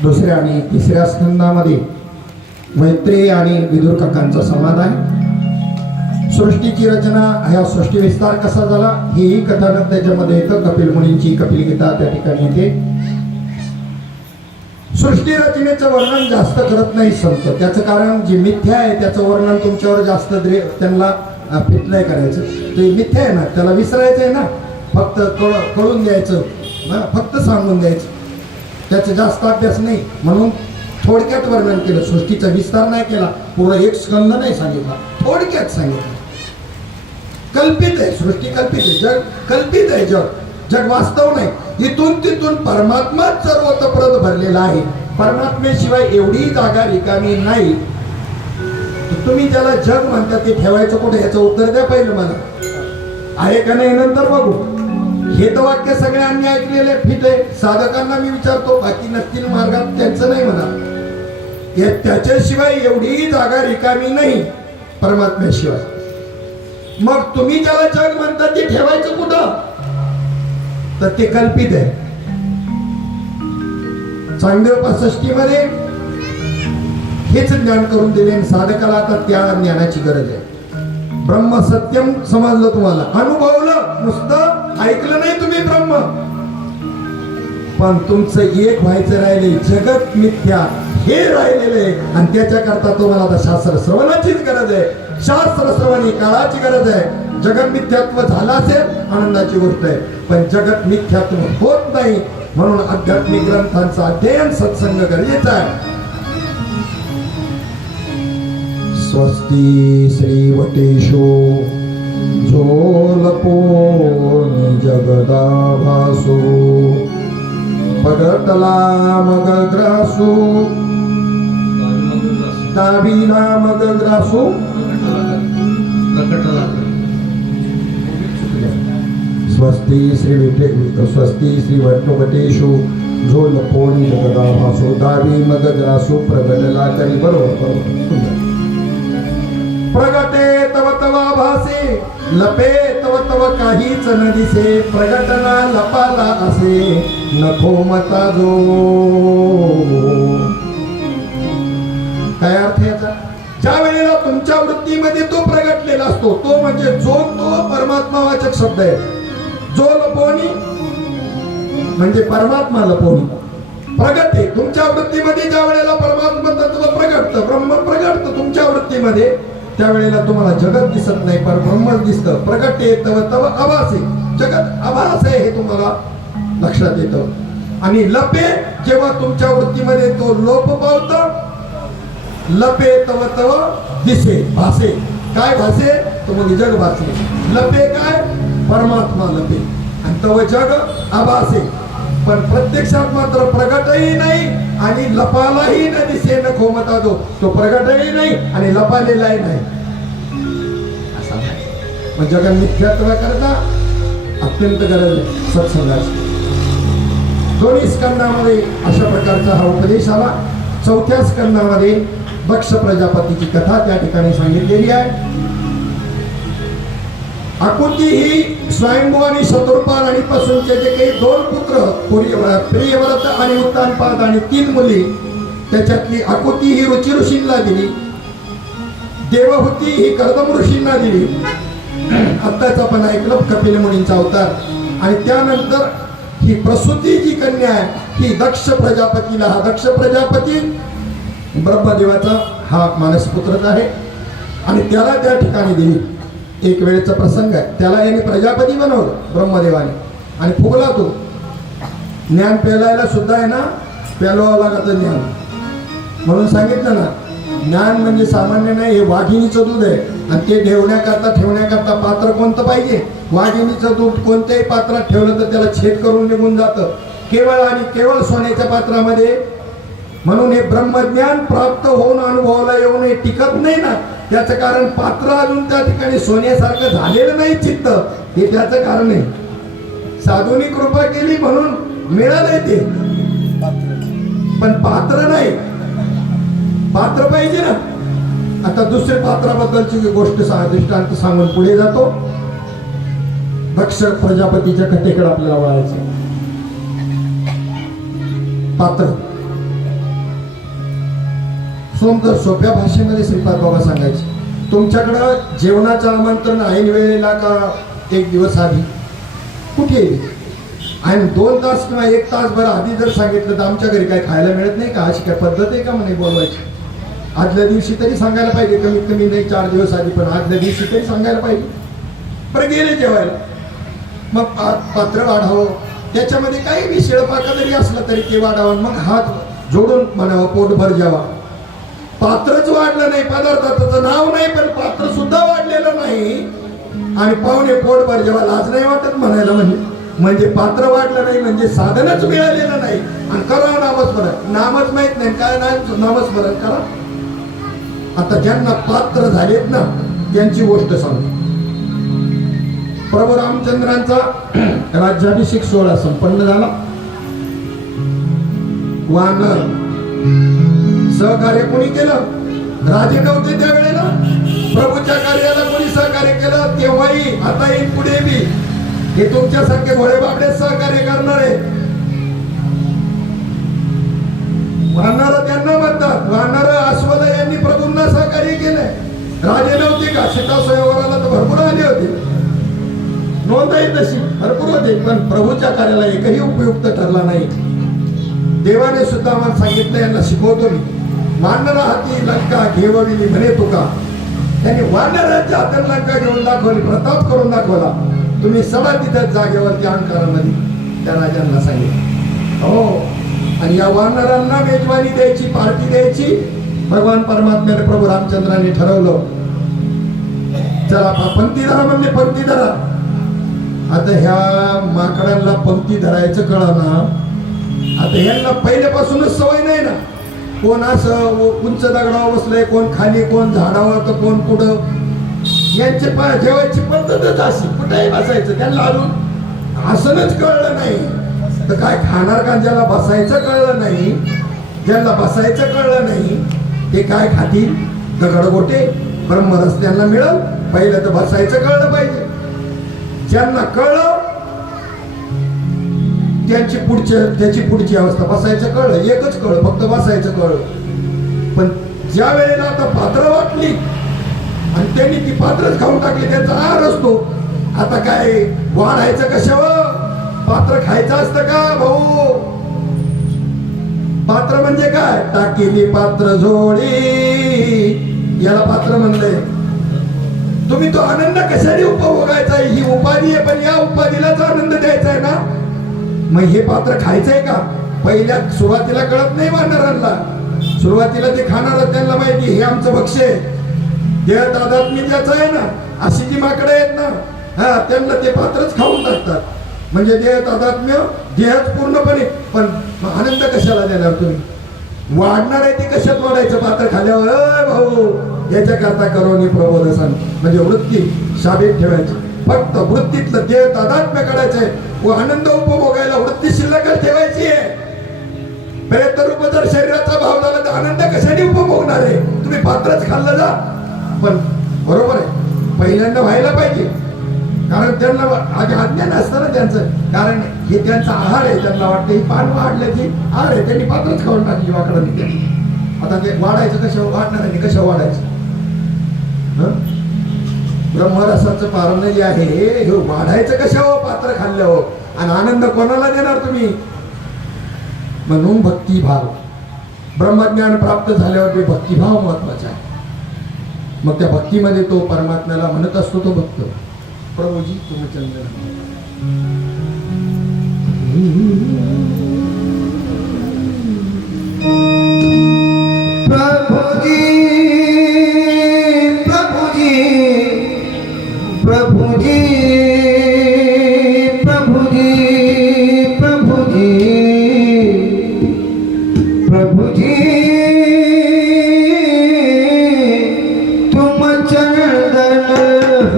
दुसऱ्या आणि तिसऱ्या स्कंदामध्ये मैत्रेय आणि विदुर काकांचा संवाद आहे. सृष्टीची रचना, ह्या सृष्टी विस्तार कसा झाला ही कथानक त्याच्यामध्ये येतं. कपिल मुनींची कपिल गीता त्या ठिकाणी येते. सृष्टी रचनेचं वर्णन जास्त करत नाही संत. त्याचं कारण जी मिथ्या आहे त्याचं वर्णन तुमच्यावर जास्त त्यांना फिट नाही करायचं. ते मिथ्या आहे ना, त्याला विसरायचं आहे ना, फक्त कळून द्यायचं ना, फक्त सांगून द्यायचं, त्याचा जास्त अभ्यास नाही. म्हणून थोडक्यात वर्णन केलं, सृष्टीचा विस्तार नाही केला, पूर्ण एक स्कंद नाही सांगितला, थोडक्यात सांगितलं. कल्पित आहे सृष्टी, कल्पित आहे जग, कल्पित आहे जग वास्तव नाही. इथून तिथून परमात्माच सर्वतप्रत भरलेला आहे. परमात्म्याशिवाय एवढी जागा रिकामी नाही. तुम्ही ज्याला जग म्हणता ते ठेवायचं कुठे, याचं उत्तर द्या पहिलं मला. आहे का नाही नंतर बघू. हे तर वाक्य सगळ्यांनी ऐकलेले फिट आहे. साधकांना मी विचारतो, बाकी नसतील मार्गात त्यांचं नाही म्हणा. त्याच्याशिवाय एवढी जागा रिकामी नाही परमात्म्याशिवाय. मग तुम्ही ज्याला जग म्हणता ते ठेवायचं कुठं, तर ते कल्पित आहे. चांगदेव 65 मध्ये हेच ज्ञान करून दिले साधकाला. आता त्या ज्ञानाची गरज आहे. ब्रह्म सत्यम समजलं, तुम्हाला अनुभवलं, नुसतं ऐकलं नाही तुम्ही ब्रह्म, पण तुमचं एक व्हायचं राहिले. जगत मिथ्या हे राहिलेले, आणि त्याच्याकरता तुम्हाला आता शास्त्र श्रवणाचीच गरज आहे. शास्त्र श्रवण ही काळाची गरज आहे. जगत मिथ्यात्व झालं असेल आनंदाची गोष्ट आहे, पण जगत मिथ्यात्व होत नाही. म्हणून आध्यात्मिक ग्रंथांचा अध्ययन, सत्संग गरजेचा आहे. स्वस्ती श्री वटेशो झोलपोनी जगदाभासो पगटला मग ग्रासो दाबीला मग ग्रासो स्वस्ती श्री वटवटेशो झोलपोनी जगदाभासो दाबी मग ग्रासो प्रगटला करी. बरोबर सुंदर. प्रगटे तव तव भासे लपे तव तव काहीच न दिसे. प्रगटना लपाला असे नको मता जो. काय अर्थ याचा? ज्या वेळेला तुमच्या वृत्तीमध्ये तो प्रगटलेला असतो, तो म्हणजे जो, तो परमात्मावाचक शब्द आहे. जो लपवणी म्हणजे परमात्मा लपवणी. प्रगटे तुमच्या वृत्तीमध्ये ज्या वेळेला परमात्मा तत्व प्रगटतं, ब्रह्म प्रगटतं तुमच्या वृत्तीमध्ये, त्यावेळेला तुम्हाला जगत दिसत नाही, पर ब्रह्मच दिसतं. प्रगटे तव तव आभासे, जगत आभास आहे हे तुम्हाला लक्षात येतं. आणि लपे जेव्हा तुमच्या वृत्तीमध्ये तो लोप पावतं, लपे तव तव दिसे भासे. काय भासे? तो मग जग भासे. लपे काय? परमात्मा लपे. आणि तव जग आभासे, पण प्रत्यक्षात मात्र प्रगटही नाही आणि लपालाही न दिसे न खोमता जो. तो प्रगटही नाही आणि लपालेलाही नाही. असा मग जगन मिथ्यात्व करता अत्यंत गरज आहे सत्संगाची. दोन्ही स्कंदामध्ये अशा प्रकारचा हा उपदेश आला. चौथ्या स्कंदामध्ये दक्ष प्रजापतीची कथा त्या ठिकाणी सांगितलेली आहे. आकुती ही स्वयंभू आणि शत्रुपाल आणि पासूनचे जे काही 2 पुत्र, प्रियव्रत आणि उत्तानपाद आणि 3 मुली, त्याच्यातली आकुती ही रुची ऋषींना दिली, देवहूती ही कर्दम ऋषींना दिली. आत्ताच आपण ऐकलं कपिल मुनींचा अवतार. आणि त्यानंतर ही प्रसूती जी कन्या आहे ही दक्ष प्रजापतीला, हा दक्ष प्रजापती ब्रह्मदेवाचा हा मानसपुत्रच आहे आणि त्याला त्या ठिकाणी दिली. एक वेळेचा प्रसंग आहे. त्याला यांनी प्रजापती बनवलं ब्रह्मदेवाने आणि फुगला तो. ज्ञान पेलायला सुद्धा आहे ना, पेलवावं लागतं ज्ञान. म्हणून सांगितलं ना, ज्ञान म्हणजे सामान्य नाही, हे वाघिणीचं दूध आहे. आणि ते ठेवण्याकरता पात्र कोणतं पाहिजे? वाघिणीचं दूध कोणत्याही पात्रात ठेवलं तर त्याला छेद करून निघून जातं, केवळ आणि केवळ सोन्याच्या पात्रामध्ये. म्हणून हे ब्रह्मज्ञान प्राप्त होऊन अनुभवाला येऊन हे टिकत नाही ना. त्याचं कारण पात्र अजून त्या ठिकाणी सोन्यासारखं झालेलं नाही चित्त, हे त्याचं कारण आहे. साधूनी कृपा केली म्हणून मिळालंय ते, पण पात्र नाही. पात्र पाहिजे ना. आता दुसऱ्या पात्राबद्दलची गोष्ट दृष्टांत सांगून पुढे जातो. दक्ष प्रजापतीच्या कथेकडे आपल्याला वळायचं. पात्र सोपच्या भाषेमध्ये श्रीपाद बाबा सांगायचे. तुमच्याकडं जेवणाचं आमंत्रण ऐन वेळेला का एक दिवस आधी कुठे आणि 2 तास किंवा 1 तास बरं आधी जर सांगितलं तर आमच्या घरी काय खायला मिळत नाही का, अशी काय पद्धत आहे का म्हणे बोलवायची? आदल्या दिवशी तरी सांगायला पाहिजे, कमीत कमी नाही 4 दिवस आधी, पण आदल्या दिवशी तरी सांगायला पाहिजे. बरं गेले जेवायला, मग पात्र वाढावं, त्याच्यामध्ये काही बी शिळपाका जरी असला तरी ते वाढावं, मग हात जोडून म्हणावं पोटभर जेवा. पात्रच वाढलं नाही, पदार्थाचं नाव नाही पण पात्र सुद्धा वाढलेलं नाही आणि पाहुणे पोटभर जेवा, लाज नाही वाटत म्हणायला? म्हणजे पात्र वाढलं नाही म्हणजे साधनच मिळालेलं नाही. आणि करा नामस्मरण, नामच माहित नाही काय नामस्मरण करा. आता ज्यांना पात्र झालेत ना त्यांची गोष्ट सांगतो. प्रभू रामचंद्रांचा राज्याभिषेक सोहळा संपन्न झाला. वानर सहकार्य कोणी केलं? राजे नव्हते त्यावेळेला. प्रभूच्या कार्याला कोणी सहकार्य केलं? तेव्हाही आता येईल पुढे बी हे तुमच्यासारखे भोळे बाबडे सहकार्य करणारे. वानर त्यांना म्हणतात. वानर अस्वल यांनी प्रभूंना सहकार्य केलंय. राजे नव्हते का? सीता स्वयंवराला तर भरपूर आले होते, नोंद आहे तशी भरपूर होते, पण प्रभूच्या कार्याला एकही उपयुक्त ठरला नाही. देवाने सुद्धा आम्हाला सांगितलं, यांना शिकवतो मी, वानर हाती लंका घेवविली म्हणे तुका. त्यांनी वानराच्या हातात लंका घेऊन दाखवली, प्रताप करून दाखवला. तुम्ही सभा तिथं जागेवरती अंकारामध्ये त्या राजांना सांगितलं. हो, आणि या वानरांना मेजवानी द्यायची, पार्टी द्यायची. भगवान परमात्म्याने प्रभू रामचंद्रांनी ठरवलं, चला पंक्ती धरा म्हणले, पंक्ती धरा. आता ह्या माकडांना पंक्ती धरायचं कळलं ना. आता ह्यांना पहिल्यापासूनच सवय नाही ना. कोण असं उंच दगडावर बसलंय, कोण खाली, कोण झाडावर, तर कोण पुढं. यांचे जेवायची पद्धतच अशी, कुठेही बसायचं. त्यांना अजून आसनच कळलं नाही तर काय खाणार का? ज्याला बसायचं कळलं नाही, ज्याला बसायचं कळलं नाही ते काय खातील? दगडगोटे. ब्रह्मरस त्यांना मिळल, पहिलं तर बसायचं कळलं पाहिजे. ज्यांना कळलं त्याची पुढची अवस्था, बसायचं कळलं, एकच कळलं, फक्त बसायचं कळलं. पण ज्या वेळेला आता पात्र वाटली आणि त्यांनी ती पात्रच खाऊन टाकली, त्यांचा आहार असतो. आता काय वाढायचं कशावर? पात्र खायचं असतं का भाऊ? पात्र म्हणजे काय? टाकेली पात्र जोडी, याला पात्र म्हणलंय. तुम्ही तो आनंद कशाने उपभोगायचा आहे? ही उपाधी आहे, पण या उपाधीलाच आनंद द्यायचा आहे ना. मग हे पात्र खायचंय का? पहिल्या सुरुवातीला कळत नाही वानरांना. सुरुवातीला ते खाणार त्यांना माहिती हे आमचं भक्ष्य आहे, देह तादात्म्य ज्याचं आहे ना. अशी जी माकडं आहेत ना, हा, त्यांना ते पात्रच खाऊन टाकतात. म्हणजे देह तादात्म्य, देहच पूर्णपणे. पण आनंद कशाला देणार तुम्ही? वाढणार आहे ते कशात वाढायचं? पात्र खाल्यावर भाऊ याच्याकरता करोनी प्रबोधसन, म्हणजे वृत्ती शाबेत ठेवायची. फक्त वृत्तीतलं देह तादात्म्य करायचंय व आनंद उपभोगायला वृत्ती शिल्लकच ठेवायची आहे. प्रेत रूप जर शरीराचा भाव झाला तर आनंद कशाने उपभोगणार आहे? तुम्ही पात्रच खाल्लं जा. पण बरोबर आहे, पहिल्यांदा व्हायला पाहिजे, कारण त्यांना आधी अज्ञान असतं ना त्यांचं. कारण हे त्यांचा आहार आहे, त्यांना वाटतं ही पान वाढलं की आहार आहे, त्यांनी पात्रच खाऊन टाकली वाकडांनी. आता ते वाढायचं कशावर? वाढणार आहे कशावर वाढायचं? ब्रह्मरसाचं पारण जे आहे हे वाढायचं कशावर? पात्र खाल्ल्यावर. आणि आनंद कोणाला देणार तुम्ही? म्हणून भक्तिभाव, ब्रह्मज्ञान प्राप्त झाल्यावर ते भक्तिभाव महत्वाचा आहे. मग त्या भक्तीमध्ये तो परमात्म्याला म्हणत असतो तो भक्त, प्रभूजी तुम्ही चंद्र. प्रभुजी प्रभुजी प्रभुजी प्रभुजी प्रभुजी प्रभुजी तुम चरण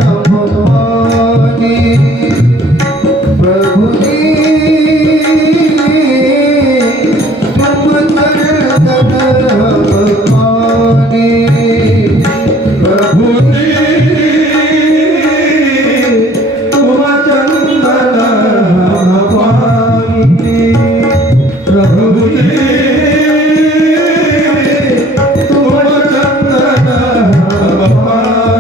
हमवानी. प्रभुजी तुम चरण हमवानी. प्रभुजी तुम चरण हमवानी. प्रभुजी तुम चरण हमवानी.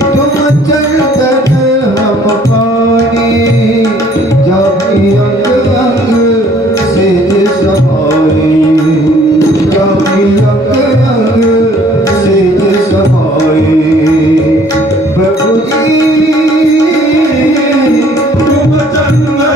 तुम चंदन हम पानी जाबी अंग अंग सेज समाए जाबी अंग अंग सेज समाए प्रभु जी तुम चंदन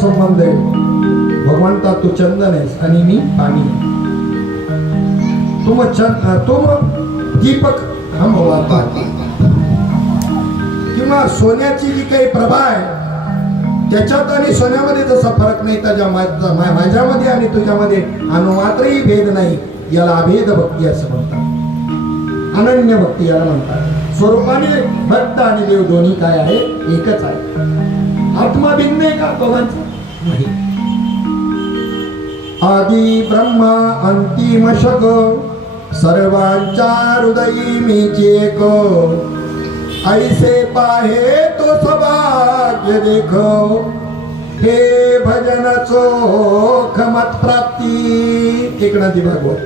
संबंध आहे भगवंता तू चंदन आहेस आणि मी पाणी आहे. तुम दीपक हम वाता किंवा सोन्याची जी काही प्रभा आहे त्याच्यात आणि सोन्यामध्ये जसा फरक नाही त्याच्या माझ्यामध्ये आणि तुझ्यामध्ये अनुमात्रही भेद नाही याला अभेद भक्ती असं म्हणतात. अनन्य भक्ती याला म्हणतात. स्वरूपाने भक्त आणि देव दोन्ही काय आहे एकच आहे. आत्मा भिन्न आहे का दोघांचा नाही. आदि ब्रह्मा अंतिम शक सर्वांच्या हृदयी मीच एक ऐसे पाहे तो सभाग्य देख हे भजन चोख मत प्राप्ती. एकनाथी भागवत.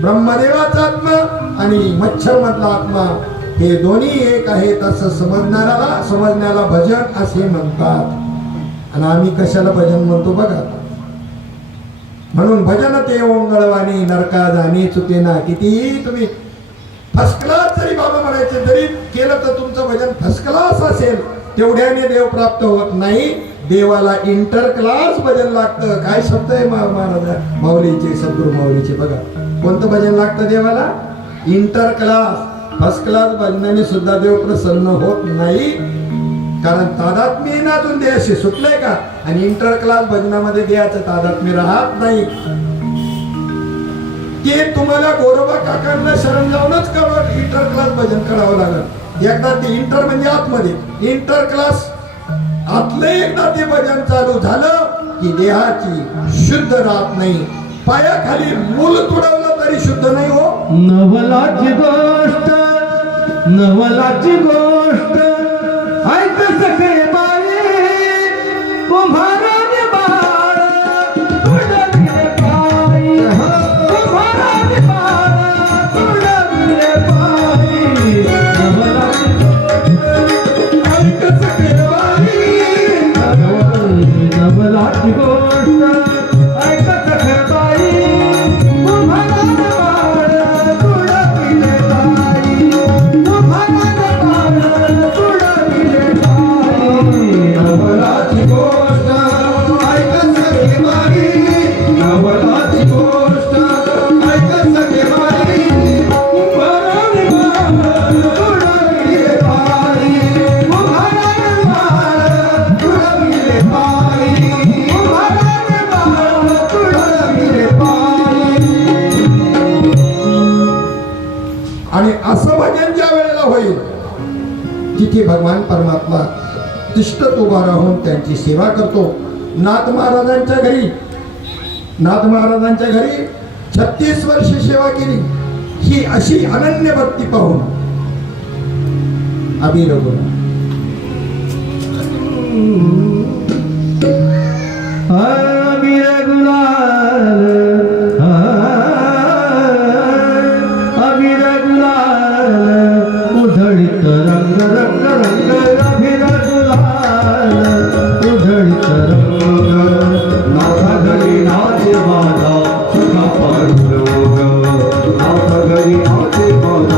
ब्रह्मदेवाचा आत्मा आणि मच्छर मधला आत्मा हे दोन्ही एक आहेत असं समजण्याला भजन असे म्हणतात. आणि आम्ही कशाला भजन म्हणतो बघा. म्हणून भजन ते ओंगळवाणी नरका जाणे चुकेना. कितीही तुम्ही फर्स्ट क्लास जरी बाबा म्हणायचे जरी केलं तर तुमचं भजन फर्स्ट क्लास असेल तेवढ्याने देव प्राप्त होत नाही. देवाला इंटर क्लास भजन लागतं. काय शब्द आहे महाराज माऊलीचे सद्गुरू माऊलीचे बघा. कोणतं भजन लागतं देवाला? Inter class. फर्स्ट क्लास भजनाने सुद्धा देव प्रसन्न होत नाही. कारण तादात्म्य नातून देहाशी सुटलंय का. आणि इंटर क्लास भजनामध्ये देहाचं तादात्म्य राहत नाही. ते तुम्हाला गोरोबा काकांना शरण जाऊनच करावं. इंटर क्लास भजन करावं लागेल. एकदा ते इंटर म्हणजे आतमध्ये इंटर क्लास आतलं एकदा ते भजन चालू झालं की देहाची शुद्ध राहत नाही. पायाखाली मूल तुडवलं तरी शुद्ध नाही हो. नवलाची गोष्ट ऐक सखे बाई कुंभाराने बाळ तुडविले पायी कुंभाराने बाळ तुडविले पायी. ऐक सखे बाई नवलाची गोष्ट ऐक सखे बाई कुंभाराने बाळ तुडविले पायी कुंभाराने बाळ तुडविले पायी. नवलाची गोष्ट ऐक सखे बाई नवलाची गोष्ट ऐक सखे बाई कुंभाराने बाळ तुडविले पायी कुंभाराने बाळ तुडविले पायी कुंभाराने बाळ तुडविले पायी. आणि असं भजन ज्या वेळेला होईल तिथे भगवान परमात्मा तिष्ठत उभा राहून त्यांची सेवा करतो. नाथ महाराजांच्या घरी 36 वर्ष सेवा केली. ही अशी अनन्य भक्ती पाहून अबीर गुलाल अबीर गुलाल अबीर गुलाल उधळीत रंग रंग रंग अबीर गुलाल उधळीत रंग नाथा घरी नाचे बाला सुखा पाडू नाथा घरी नाचे बाला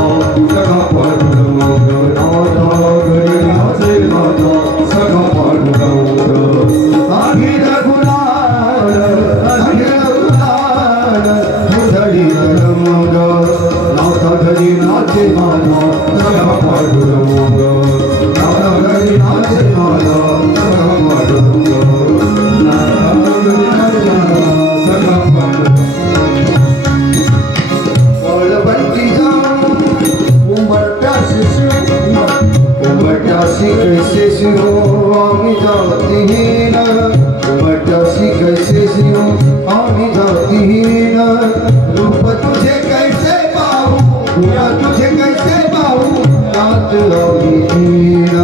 माझा सखा पांडुरंग नाथा घरी नाचे माझा सखा पांडुरंग नाथा घरी नाचे माझा सखा पांडुरंग वळवंटी जाऊन उंबरट्याशी शिव उमटासी कैसे शिव आम्ही जातीहीन उमटासी कैसे शिव आम्ही जातीहीन रूप तुझे कैसे पाहू गुणा तुझे कैसे पाहू नात लावलीहीन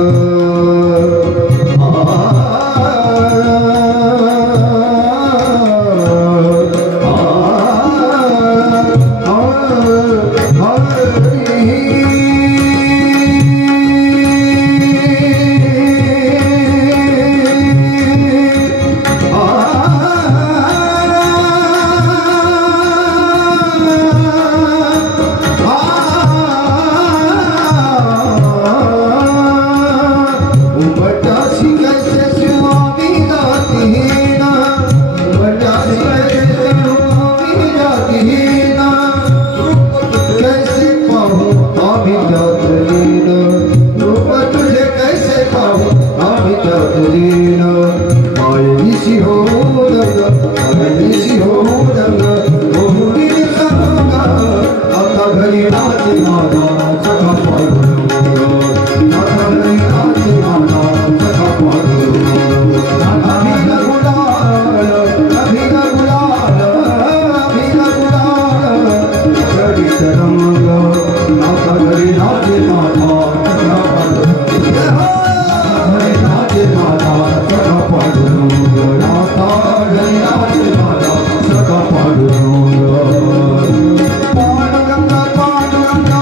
उमटासी कैसे शिवामी जातीहीन उमटासी कैसे शिवामी जातीहीन कैसे पाहू आम्ही जातलीन रूप तुझे कैसे पाहू आम्ही जातलीन मायेशी हो दंग मायेशी हो दंग गोहुरी संग आता घरी नाचे माझा सखा पांडुरंग आता घरी नाचे माझा सखा पांडुरंग अभिन गुलाल अभिन गुलाल अभिन गुलाल जडित रंग आता घरी नाचे माझा सखा पांडुरंग घरी नाचे माझा सखा पांडुरंग नाथा घरी नाचे माझा सखा पांडुरंग पांडुरंग पांडुरंग पांडुरंग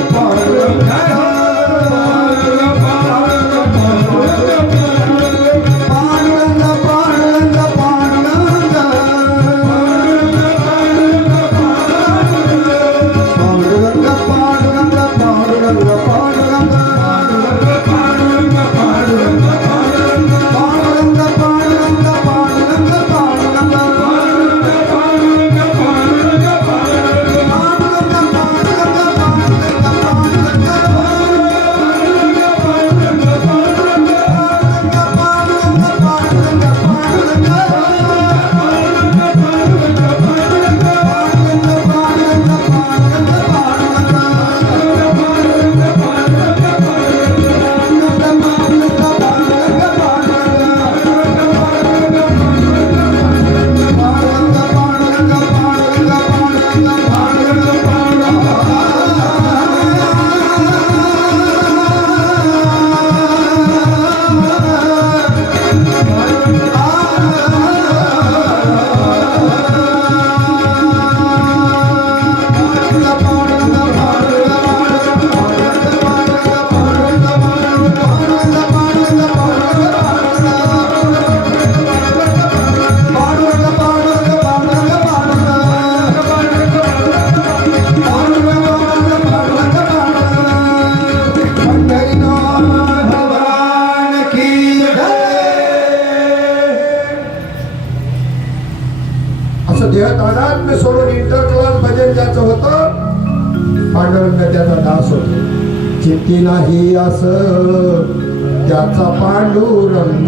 असं देहतादात्म्य सोडून इंटर क्लास भजन ज्याचं होतं पांडुरंग त्याचा दास होतो चित्ती नाही अस त्याचा पांडुरंग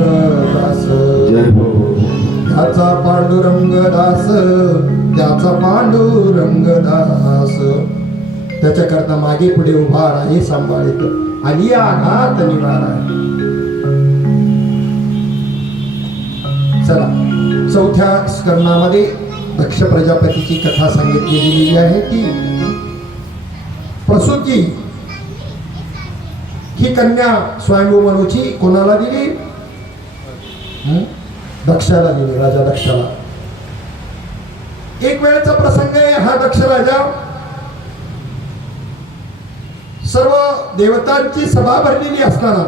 दास जय हो त्याचा पांडुरंग दास त्याचा पांडुरंग दास त्याच्याकरता मागे पुढे उभा राही सांभाळित आणि या अनाथ निवारा चला चौथ्या स्कंदामध्ये दक्ष प्रजापतीची कथा सांगितली गेलेली आहे की प्रसूती ही कन्या स्वयंभू मनूची कोणाला दिली? दक्षाला दिली, राजा दक्षाला. एक वेळेचा प्रसंग आहे हा. दक्ष राजा सर्व देवतांची सभा भरलेली असताना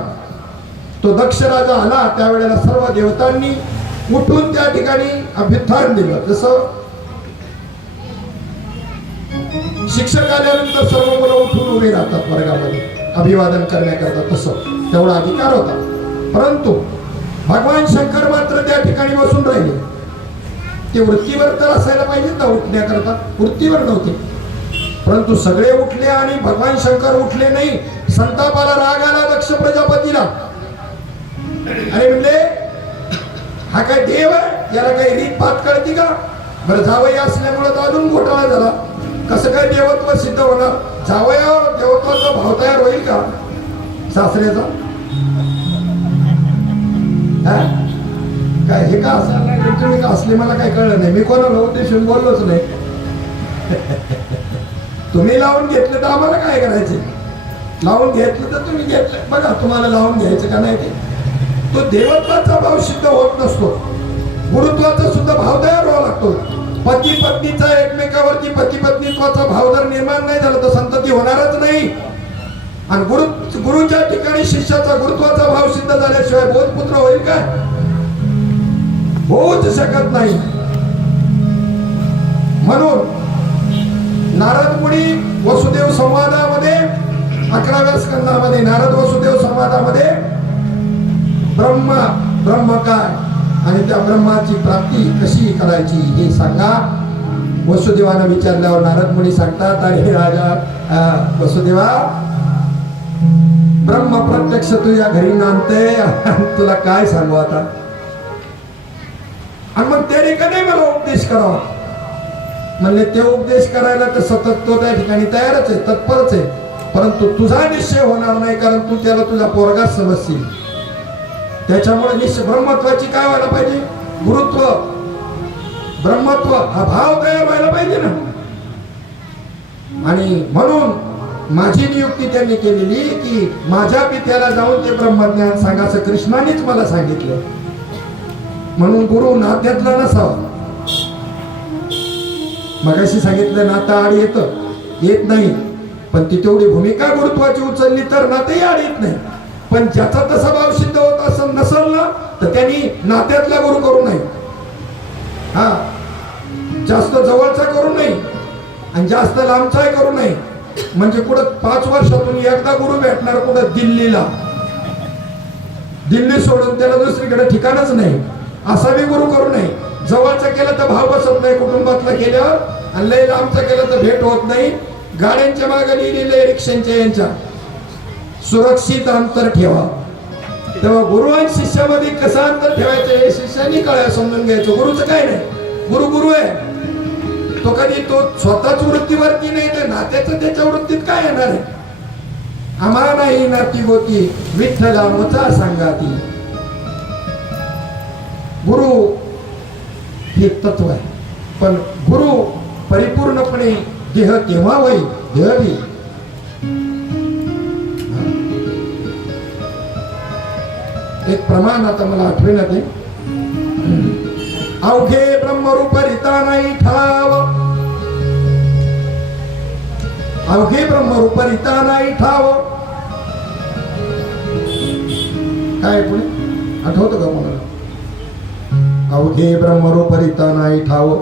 तो दक्ष राजा आला. त्यावेळेला सर्व देवतांनी उठून त्या ठिकाणी अभ्युत्थान दिलं. जसं शिक्षक आल्यानंतर सर्व मुलं उठून उभे राहतात वर्गामध्ये अभिवादन करण्याकरता, तसं तेवढा अधिकार होता. परंतु भगवान शंकर मात्र त्या ठिकाणी बसून राहिले. ते वृत्तीवर तर असायला पाहिजे ना उठण्याकरता, वृत्तीवर नव्हते. परंतु सगळे उठले आणि भगवान शंकर उठले नाही. संतापाला राग आला दक्ष प्रजापतीला आणि म्हणले हा काय देव आहे, याला काही रीतभात कळती का? बरं जावई असल्यामुळे तर अजून घोटाळा झाला. कसं काय देवत्व सिद्ध होणार? जावयावर देवत्वाचा भाव तयार होईल का सासऱ्याचा? काय हे का असं नाही, तुम्ही का असले मला काय कळलं नाही. मी कोणाला उद्देशून बोललोच नाही. तुम्ही लावून घेतलं तर आम्हाला काय करायचे? लावून घेतलं तर तुम्ही घेतलं बघा, तुम्हाला लावून घ्यायचं का नाही ते. तो देवत्वाचा भाव सिद्ध होत नसतो, गुरुत्वाचा सुद्धा भाव तयार व्हावा लागतो. पती पत्नीचा एकमेकावरती पती पत्नीत्वाचा भाव जर निर्माण नाही झाला तर संतती होणारच नाही. आणि गुरुच्या ठिकाणी शिष्याचा गुरुत्वाचा भाव सिद्ध झाल्याशिवाय बोधपुत्र होईल का? होऊच शकत नाही. म्हणून नारद मुनी वसुदेव संवादामध्ये 11व्या स्कंदामध्ये नारद वसुदेव संवादामध्ये ब्रह्म काय आणि त्या ब्रह्माची प्राप्ती कशी करायची हे सांगा वसुदेवानं विचारल्यावर नारद मुनी सांगतात, अरे राजा वसुदेवा, ब्रह्म प्रत्यक्ष तुझ्या घरी नांदते, तुला काय सांगू आता? आणि मग त्याने कधी मला उपदेश करावा? म्हणले ते उपदेश करायला तर सतत तो त्या ठिकाणी तयारच आहे, तत्परच आहे, परंतु तुझा निश्चय होणार नाही, कारण तू त्याला तुझा पोरगाच समजशील. त्याच्यामुळे निश्चय ब्रह्मत्वाची काय व्हायला पाहिजे? गुरुत्व, ब्रह्मत्व हा भाव तयार व्हायला पाहिजे ना. आणि म्हणून माझी नियुक्ती त्यांनी केलेली की माझ्या पित्याला जाऊन ते ब्रह्मज्ञान सांगा, असं कृष्णानेच मला सांगितलं. म्हणून गुरु नात्यातला नसावा. मगाशी सांगितलं नातं आड येत नाही, पण ती तेवढी भूमिका गुरुत्वाची उचलली तर नातही आड येत नाही. पण ज्याचा तसा भाव सिद्ध होत असं नसल ना तर त्यांनी नात्यातला गुरु करू नये, हा जास्त जवळचा करू नये आणि जास्त लांबचाही करू नये. म्हणजे कुठं 5 वर्षातून एकदा गुरु भेटणार कुठं दिल्ली सोडून त्याला दुसरीकडे ठिकाणच नाही, असा बी गुरु करू नये. जवळचा केलं तर भाव बसत नाही कुटुंबातला केल्यावर, आणि लय लांबचा केलं तर भेट होत नाही. गाड्यांच्या मागे लिहिलेले रिक्षांच्या यांच्या सुरक्षित अंतर ठेवा. तेव्हा गुरु आणि शिष्यामध्ये कसं अंतर ठेवायचं हे शिष्याने कळायला समजून घ्यायचं. गुरुचं काय नाही, गुरु आहे. तो कधी तो स्वतःच वृत्तीवरती नाही तर नात्याचं त्याच्या वृत्तीत काय येणार आहे? आम्हा नाही नाती गोती विठ्ठला मोचा सांगाती. गुरु हे तत्व आहे, पण गुरु परिपूर्णपणे देह तेव्हा होईल, देह बी. एक प्रमाण आता मला आठवेना ते, अवघे ब्रह्मरूप रिता नाही ठाव, अवघे ब्रह्मरूप रिता नाही ठाव. काय पुढे आठवतं का मला? अवघे ब्रह्मरूप रिता नाही ठाव,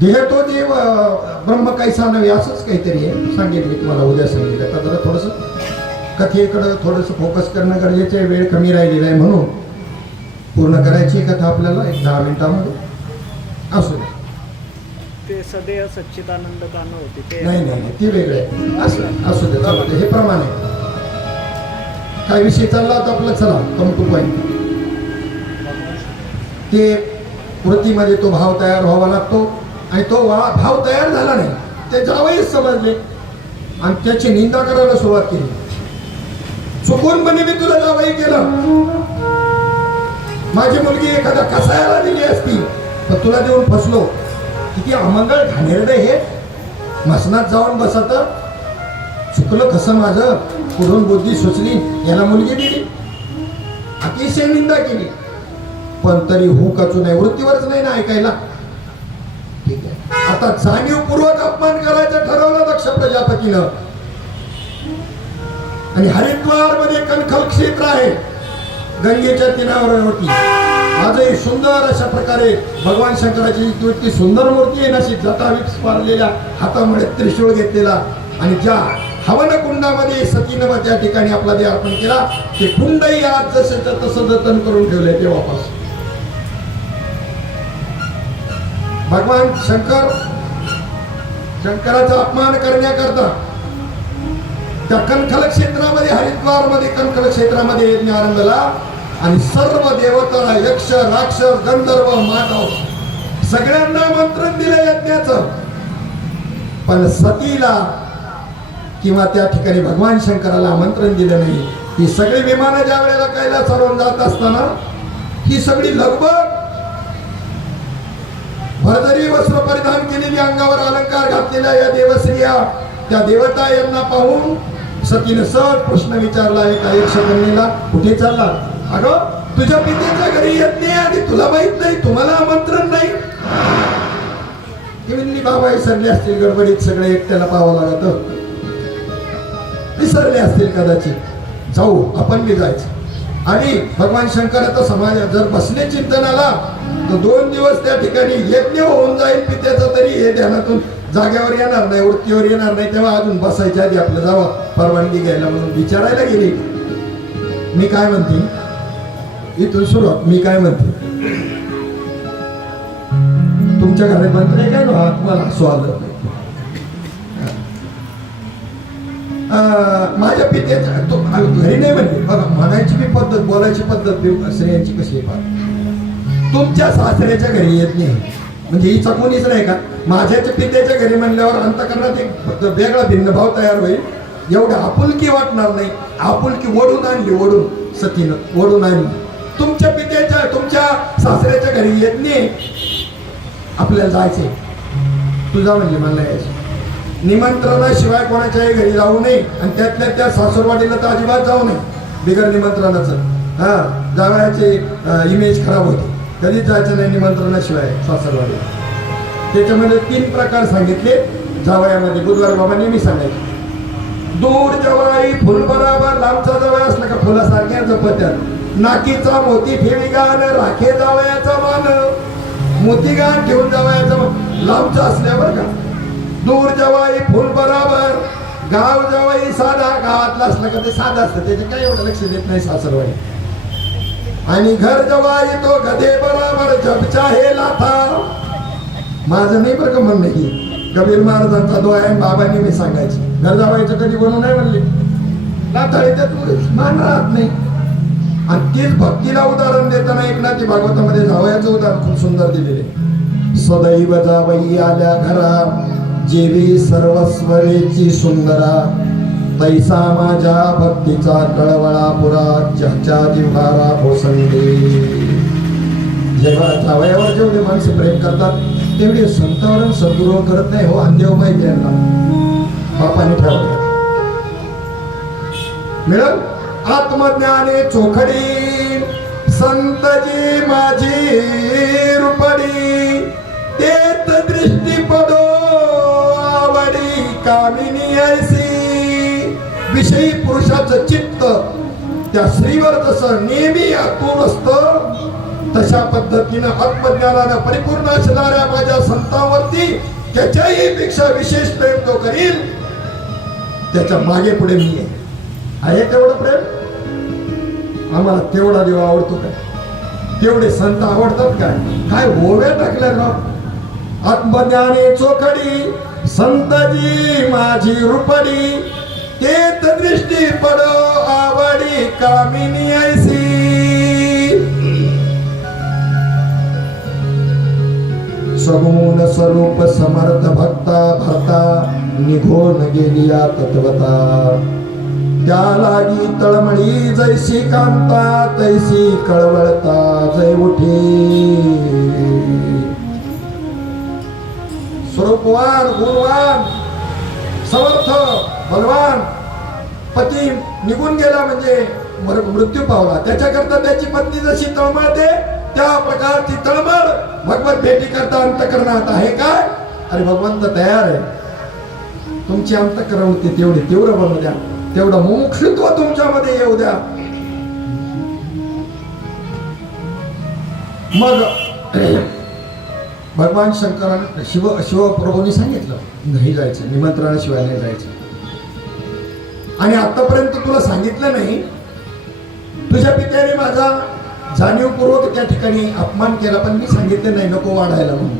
देह तो देव ब्रह्म कैसा नव्हे, असंच काहीतरी आहे. सांगेल मी तुम्हाला उद्या सांगेल. आता जरा थोडंसं कथेकडं थोडंसं फोकस करणं गरजेचं आहे. वेळ कमी राहिलेला आहे म्हणून पूर्ण करायची कथा आपल्याला 10 मिनिटामध्ये. असू दे, ते सदैव सच्चिदानंद गाणं होते ते नाही ती वेगळे असू दे, चालू दे. हे प्रमाण आहे. काय विषय चालला होता आपला? चला कम टू पॉईंट. ते वृत्तीमध्ये तो भाव तयार व्हावा लागतो आणि तो भाव तयार झाला नाही ते जावईच समजले आणि त्याची निंदा करायला सुरुवात केली. चुकूनपणे मी तुला जावई केलं, माझी मुलगी एखाद्या कसायाला दिली असती तर तुला देऊन फसलो. किती अमंगळ घाणेरडे हे. मसनात जाऊन बसत, चुकलं कसं माझं, पुढून बुद्धी सुचली, याला मुलगी दिली, अतिशय निंदा केली. पण तरी हुकचू नाही, वृत्तीवरच नाही ना ऐकायला. ठीक आहे, आता जाणीवपूर्वक अपमान करायचं ठरवलं दक्ष प्रजापतीनं. आणि हरिद्वार मध्ये कणखल क्षेत्र आहे, गंगेच्या तीरावर होती. आजही सुंदर अशा प्रकारे भगवान शंकराची इतकी सुंदर मूर्ती आहे, नशी जटा विस्पारलेल्या, हातामध्ये त्रिशूळ घेतलेला. आणि ज्या हवन कुंडामध्ये सतीनं त्या ठिकाणी आपला देह अर्पण केला, ते कुंडही आज जसं तसं जतन करून ठेवले तेव्हापासून. भगवान शंकर शंकराचा अपमान करण्याकरता त्या कणखल क्षेत्रामध्ये, हरिद्वारमध्ये कणखल क्षेत्रामध्ये यज्ञ आरंभला आणि सर्व देवता, यक्ष, राक्षस, गंधर्व, मानव सगळ्यांना आमंत्रण दिलं यज्ञाचं. पण सतीला किंवा त्या ठिकाणी भगवान शंकराला आमंत्रण दिलं नाही. ही सगळी विमानं ज्या वेळेला कैलासावरून जात असताना ही सगळी लगबग, भरदरी वस्त्र परिधान केलेली, अंगावर अलंकार घातलेल्या या देवस्त्रिया, त्या देवता यांना पाहून सतीने सहज प्रश्न विचारला एका यक्षकन्येला, कुठे चालला? अगं तुझ्या पितेच्या घरी येत नाही आणि तुला माहित नाही, तुम्हाला आमंत्रण नाही. ती म्हणली बाबा विसरले असतील गडबडीत, सगळे एकट्याला पाहावं लागत, विसरले असतील कदाचित, जाऊ आपण बी जायचं. आणि भगवान शंकराचा समाज जर बसले चिंतनाला तर 2 दिवस त्या ठिकाणी यज्ञ होऊन जाईल पित्याचा, तरी हे ध्यानातून जाग्यावर येणार नाही, वृत्तीवर येणार नाही. तेव्हा अजून बसायच्या आधी आपलं जावं परवानगी घ्यायला म्हणून विचारायला गेली. मी काय म्हणते इथून सुरुवात, मी काय म्हणते, तुमच्या घरात मंत्र काय ना तुम्हाला स्वागत नाही. माझ्या पित्याच्या घरी नाही म्हणले बघा, म्हणायची बी पद्धत, बोलायची पद्धत स्त्रियांची कशी आहे. तुमच्या सासऱ्याच्या घरी येत नाही म्हणजे हिचा कोणीच नाही का? माझ्याच्या पित्याच्या घरी म्हणल्यावर अंतकरणात एक वेगळा भिन्न भाव तयार होईल. एवढं आपुलकी वाटणार नाही. आपुलकी ओढून आणली, ओढून सतीनं ओढून आणली. तुमच्या पित्याच्या, तुमच्या सासऱ्याच्या घरी येत नाही, आपल्याला जायचंय. तुझा म्हणजे मला यायचं. निमंत्रणाशिवाय कोणाच्याही घरी जाऊ नये आणि त्यातल्या त्या सासूरवाडीला तर अजिबात जाऊ नये बिगर निमंत्रणाचं. हा, जावयाची इमेज खराब होते. कधीच जायचं नाही निमंत्रणाशिवाय सासरवाडी. त्याच्यामध्ये 3 प्रकार सांगितले जावयामध्ये. बुधवार बाबा नेहमी सांगायचे, दूर जवाई फुल बराबर, लांबचा जवळ असला का फुलासारख्या जपत्यात. नाकीचा मोती ठेवी गाण, राखे जावयाचा मान. मोती गाण ठेवून जावयाचा मान लांबचा असल्यावर का. दूर जवाई फुल बराबर, गाव जवाई साधा. गावातला असला का ते साधा असतं, त्याचे काही एवढं लक्ष देत नाही सासरवाडी. आणि घर जवाई तो गधे बराबर, जब चाहे लाथा. माझं नाही बरं का म्हणणं, की कबीर महाराजांचा दोहा आहे, बाबांनी मी सांगायची. घर जावायचं कधी बनवू नाही म्हणले, लाथाळी त्यात मान राहत नाही. आणि तीच भक्तीला उदाहरण देताना एकनाथी भागवतामध्ये जावयाचं उदाहरण खूप सुंदर दिलेले. सदैव जावई आल्या घरा, जेवी सर्वस्वरेची सुंदरा. तैसा माझ्या भक्तीचा कळवळा पुरा, ज्याच्या जिव्हारा भोसंडी. जेव्हा जावयावर जेवढे माणसं प्रेम करतात तेवढे संतावरण सद्गुरू करत नाही हो. अंदेव माहिती यांना बापाने ठेवलं मिळल. आत्मज्ञाने चोखडी, संतजी माझी रूपडी. तेत दृष्टी पदो आवडी, कामिनी ऐसी. विषयी पुरुषाचं चित्त त्या स्त्रीवर जसं नेहमी आतून असतं, तशा पद्धतीनं आत्मज्ञानानं परिपूर्ण असणाऱ्या माझ्या संतांवरती त्याच्याही पेक्षा विशेष प्रेम तो करील. त्याच्या मागे पुढे मी आहे तेवढं प्रेम. आम्हाला तेवढा देव आवडतो काय? तेवढे संत आवडतात काय? काय ओव्या टाकल्या का? आत्मज्ञाने चोखडी, संतजी माझी रूपडी. तेत दृष्टी पडो आवडी, कामिनी ऐसी. सगुण स्वरूप समर्थ भक्ता भरता, निघून गेली या तत्वता. त्या लागी तळमळी जैसी कांता, तैसी कळवळता जय उठी. स्वरूपवान, गुणवान, समर्थ, बलवान पती निघून गेला म्हणजे मृत्यू पावला. त्याच्याकरता त्याची पत्नी जशी तळमळते त्या प्रकारची तळमळ भगवत भेटी करता अंतकरणात आहे काय? अरे भगवंत तयार आहे. तुमची अंतकरवृत्ती तेवढी तीव्र बनवू द्या, तेवढं मुमुक्षुत्व तुमच्यामध्ये येऊ द्या. मग भगवान शंकराने शिवप्रभूंनी सांगितलं नाही जायचं, निमंत्रणाशिवाय नाही जायचं. आणि आतापर्यंत तुला सांगितलं नाही, तुझ्या पित्याने माझा जाणीवपूर्वक त्या ठिकाणी अपमान केला, पण मी सांगितलं नाही नको वाढायला म्हणून.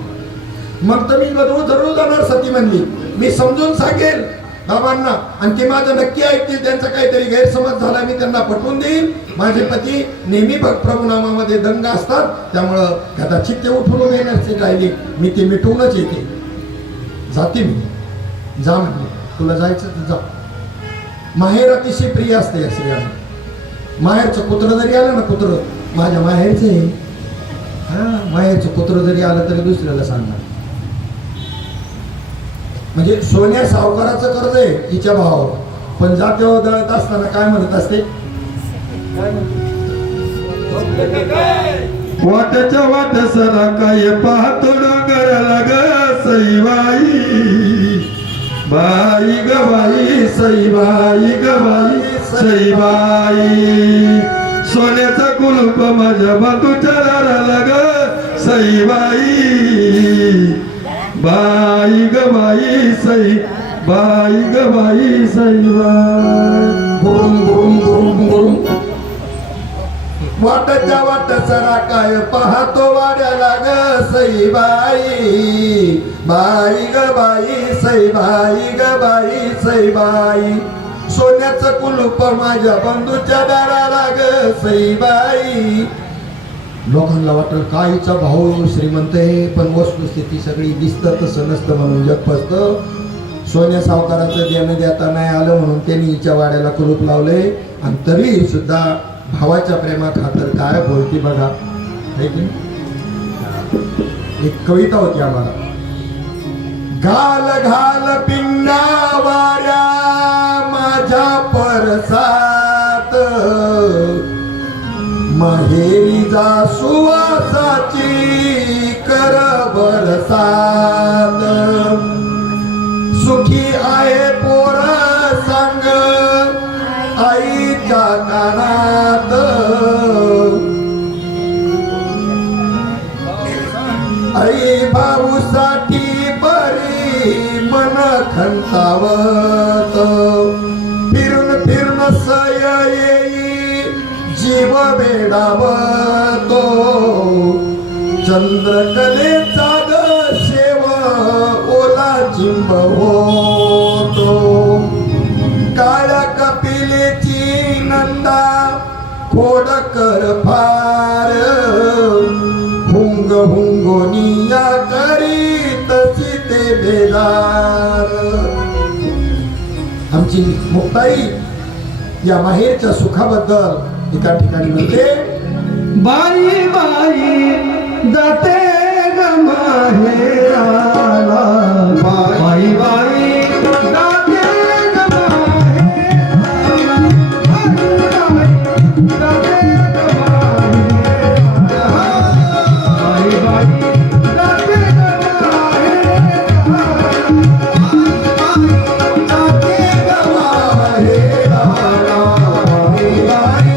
मग तर मी जरूर जाणार. सती म्हणली मी समजून सांगेल बाबांना आणि ते माझं नक्की ऐकतील. त्यांचा काहीतरी गैरसमज झाला मी त्यांना पटवून देईन. माझे पती नेहमी प्रभू नामामध्ये दंग असतात, त्यामुळं कदाचित ते उठून उभे नसते राहिली, मी ते मिटवूनच येते. जाते मी, जा म्हणजे तुला जायचं तर जा. माहेर अतिशय प्रिय असते या स्त्रियांना. माहेरचं कुत्र जरी आलं ना, कुत्र माझ्या माहेरचं आहे, हा माहेरचं कुत्र जरी आलं तरी दुसऱ्याला सांगणार. म्हणजे सोन्या सावकाराचं कर्ज आहे हिच्या भावावर, पण जात्यावर दळत असताना काय म्हणत असते, काय वाट्याच्या वाट सरा काय पाहतो डोंगराला ग सईबाई, बाई ग बाई सईबाई ग बाई सईबाई, सोन्याचा कुलूप माझ्या बातूच्या दाराला ग सईबाई, बाई ग बाई सई बाई ग बाई सईबाई. बुरुम बुरुम बुरुम बुरुम. वाटच्या वाट सरा काय पाहतो वाड्याला ग सईबाई, बाई ग बाई सईबाई ग बाई सईबाई, सोन्याचं कुलूप माझ्या बंधूच्या दाराला ग सईबाई. लोकांना वाटलं काहीचा भाऊ श्रीमंत आहे, पण वस्तुस्थिती सगळी दिसतं तसं नसतं म्हणून जग फसतं. सोन्या सावकाराचं देणं देता नाही आलं म्हणून त्यांनी हिच्या वाड्याला कुलूप लावले, आणि तरी सुद्धा भावाच्या प्रेमा खातर काय बोलती बघा. है की नाही? एक कविता होती आम्हाला, घाल घाल पिंडा वाऱ्या माझ्या परसात, माहेरी जा सुवासाची कर बरसात, सुखी आहे पोर सांग आईच्या कानात, आई भाऊसाठी बरी मन खंतावत, फिरून फिरून सय येई जीव वेडावतो, चंद्रकलेचा ग शेव ओला चिंब होतो, काळ्या कपिलेची नंदा खोडकर फार, हुंग हुंगोनिया करीत सीते बेदार. आमची मुक्ताई या माहेरच्या सुखाबद्दल एका ठिकाणी म्हणते, बाई बाई जाते ग माहेराला, बाई बाई जाते ग माहेराला, बाई जाते ग माहेराला, बाई बाई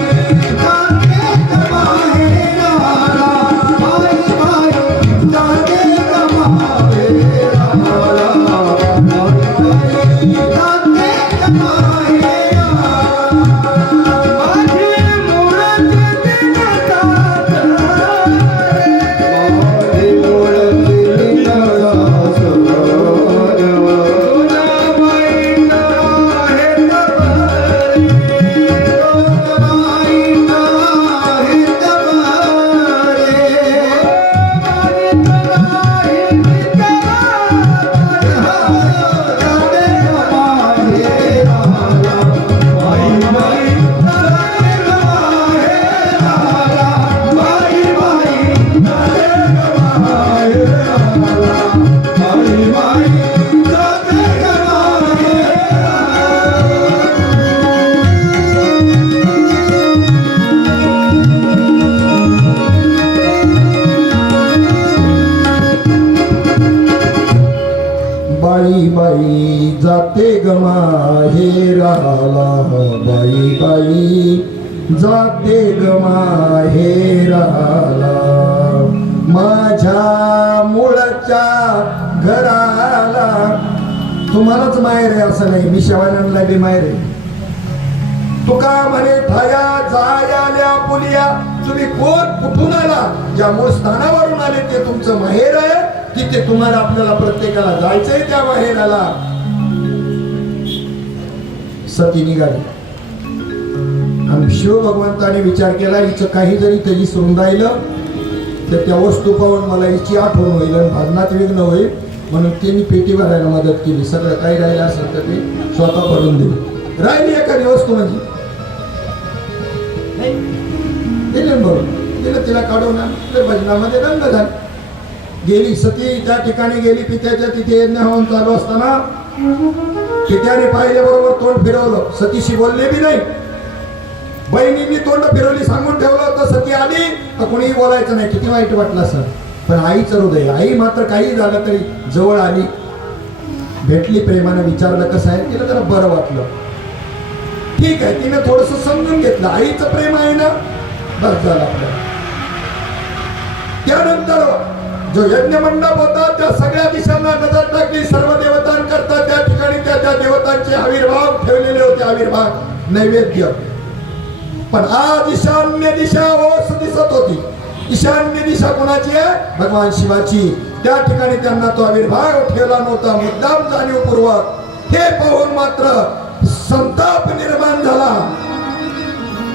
जाते ग बाई बाई जाते ग माहेराला, बाई बाई जाते ग माहेराला, माझ्या मुळच्या घराला. तुम्हालाच माहेर आहे असं नाही, मी शेवानंदला बी माहेर आहे. तुका म्हणे थाया जायाल्या पुलिया, तुम्ही कोण कुठून आला, ज्या मूळ स्थानावरून आले ते तुमचं माहेर आहे. तिथे तुम्हाला आपल्याला प्रत्येकाला जायचंय त्या बाहेराला. सती निघाली आणि शिव भगवंताने विचार केला हिचं काही जरी तरी सोडून राहिलं तर त्या वस्तू पाहून मला हिची आठवण होईल आणि भाजनात विघ्न होईल, म्हणून त्यांनी पेटी भरायला मदत केली. सगळं काही राहिलं असेल तर ते स्वतः भरून दिले. राहिली एखादी वस्तू म्हणजे दिले भरून दिलं, तिला काढून भजनामध्ये रंग झाला. गेली सती त्या ठिकाणी गेली. पित्याच्या तिथे यज्ञ होऊन चालू असताना पित्याने पाहिल्याबरोबर तोंड फिरवलं. सतीशी बोलले बी नाही. बहिणींनी तोंड फिरवली, सांगून ठेवलं तर सती आली तर कोणीही बोलायचं नाही. किती वाईट वाटलं असं. पण आईचं हृदय, आई मात्र काही झालं तरी जवळ आली, भेटली, प्रेमानं विचारलं कसं आहे. तिला जरा बरं वाटलं. ठीक आहे, तिने थोडस समजून घेतलं. आईचं प्रेम आहे ना, बस झालं आपलं. त्यानंतर जो यज्ञ मंडप होता त्या सगळ्या दिशांना नजर टाकली. सर्व देवतांकरता त्या ठिकाणी त्या त्या देवतांचे आविर्भाव ठेवलेले होते, आविर्भाव नैवेद्य. पण आज ईशान्य दिशा ओस दिसत होती. ईशान्य दिशा कोणाची आहे? भगवान शिवाची. त्या ठिकाणी त्यांना तो आविर्भाव ठेवला नव्हता, मुद्दाम जाणीवपूर्वक. हे पाहून मात्र संताप निर्माण झाला.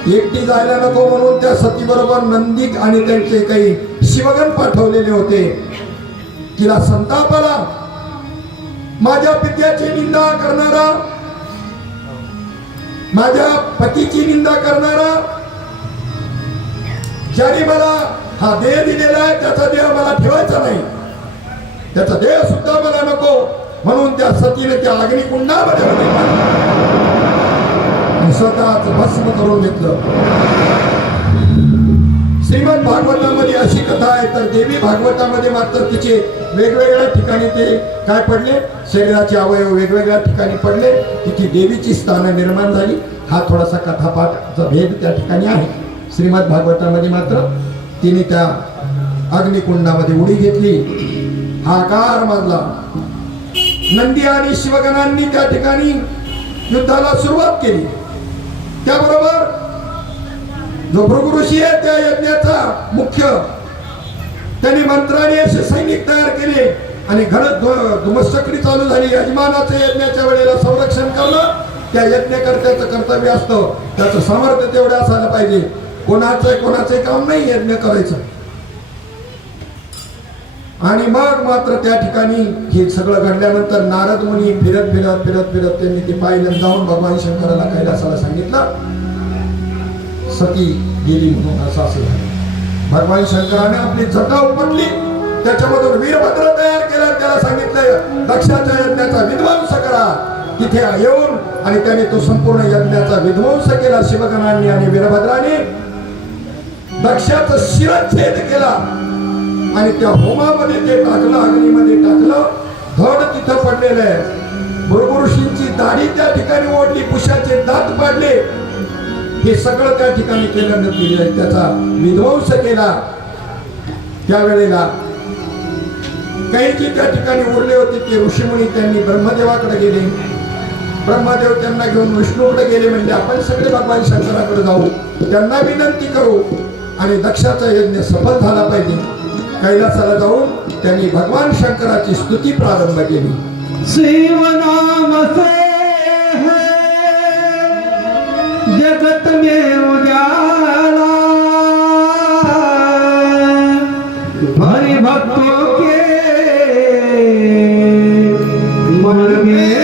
एकटी जायला नको म्हणून त्या सती बरोबर नंदिक आणि त्यांचे काही शिवगण पाठवलेले होते. तिला संताप आला. माझ्या पित्याची निंदा करणारा, माझ्या पतीची निंदा करणारा, ज्याने मला हा देह दिलेला आहे त्याचा देह मला ठेवायचा नाही, त्याचा देह सुद्धा मला नको, म्हणून त्या सतीने त्या अग्निकुंडामध्ये स्वतःच भस्म करून घेतलं. श्रीमद भागवतामध्ये अशी कथा आहे. तर देवी भागवतामध्ये मात्र तिचे वेगवेगळ्या ठिकाणी ते काय पडले, शरीराचे अवयव वेगवेगळ्या ठिकाणी पडले. तिथे देवीची स्थानं निर्माण झाली. हा थोडासा कथापाठाचा भेद त्या ठिकाणी आहे. श्रीमद भागवतामध्ये मात्र तिने त्या अग्निकुंडामध्ये उडी घेतली, हाकार मारला. नंदी आणि शिवगणांनी त्या ठिकाणी युद्धाला सुरुवात केली. त्याबरोबर जो भृगु ऋषी आहे त्या यज्ञाचा मुख्य, त्यांनी मंत्राने असे सैनिक तयार केले आणि घरात धुमश्चक्री चालू झाली. यजमानाचे यज्ञाच्या वेळेला संरक्षण करणं त्या यज्ञकर्त्याचं कर्तव्य असतं. त्याचं सामर्थ्य तेवढं असायला पाहिजे. कोणाचे काम नाही यज्ञ करायचं. आणि मग मात्र त्या ठिकाणी हे सगळं घडल्यानंतर नारद मुनी फिरत फिरत फिरत फिरत त्यांनी ते पाहिलं. जाऊन भगवान शंकराला कैलासाला सांगितलं सती गेली म्हणून. असं झालं. भगवान शंकराने आपली जटा उपटली, त्याच्यामधून वीरभद्र तयार केला. त्याला सांगितलं दक्षाच्या यज्ञाचा विध्वंस करा. तिथे येऊन आणि त्याने तो संपूर्ण यज्ञाचा विध्वंस केला. शिवगणांनी आणि वीरभद्राने दक्षाचा शिरच्छेद केला आणि त्या होमामध्ये ते टाकलं, अग्नीमध्ये टाकलं. धड तिथं पडलेलं आहे. भृगु ऋषींची दाढी त्या ठिकाणी ओढली, पुष्याचे दात पाडले. हे सगळं त्या ठिकाणी केलं. त्याचा विध्वंस केला. त्यावेळेला काही जे त्या ठिकाणी उरले होते ते ऋषीमुनी त्यांनी ब्रह्मदेवाकडे गेले. ब्रह्मदेव त्यांना घेऊन विष्णूकडे गेले. म्हणजे आपण सगळे भगवान शंकराकडे जाऊ, त्यांना विनंती करू आणि दक्षाचा यज्ञ सफल झाला पाहिजे. कैलासाला जाऊन त्यांनी भगवान शंकराची स्तुती प्रारंभ केली. शिव नाम से है जगत में उजाला, हरि भक्तों के मन में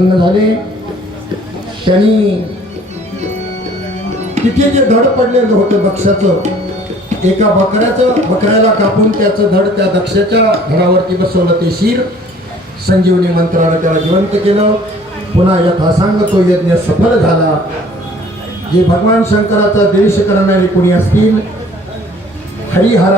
प्रसन्न झाले. त्यांनी तिथे जे धड पडलेलं होतं दक्षाचं, एका बकऱ्याला कापून त्याचं धड त्या दक्षाच्या धडावरती बसवलं. ते शिर संजीवनी मंत्रानं त्याला जिवंत केलं. पुन्हा यथासांग तो यज्ञ सफल झाला. जे भगवान शंकराचा द्वेष करणारे कोणी असतील, हरिहरा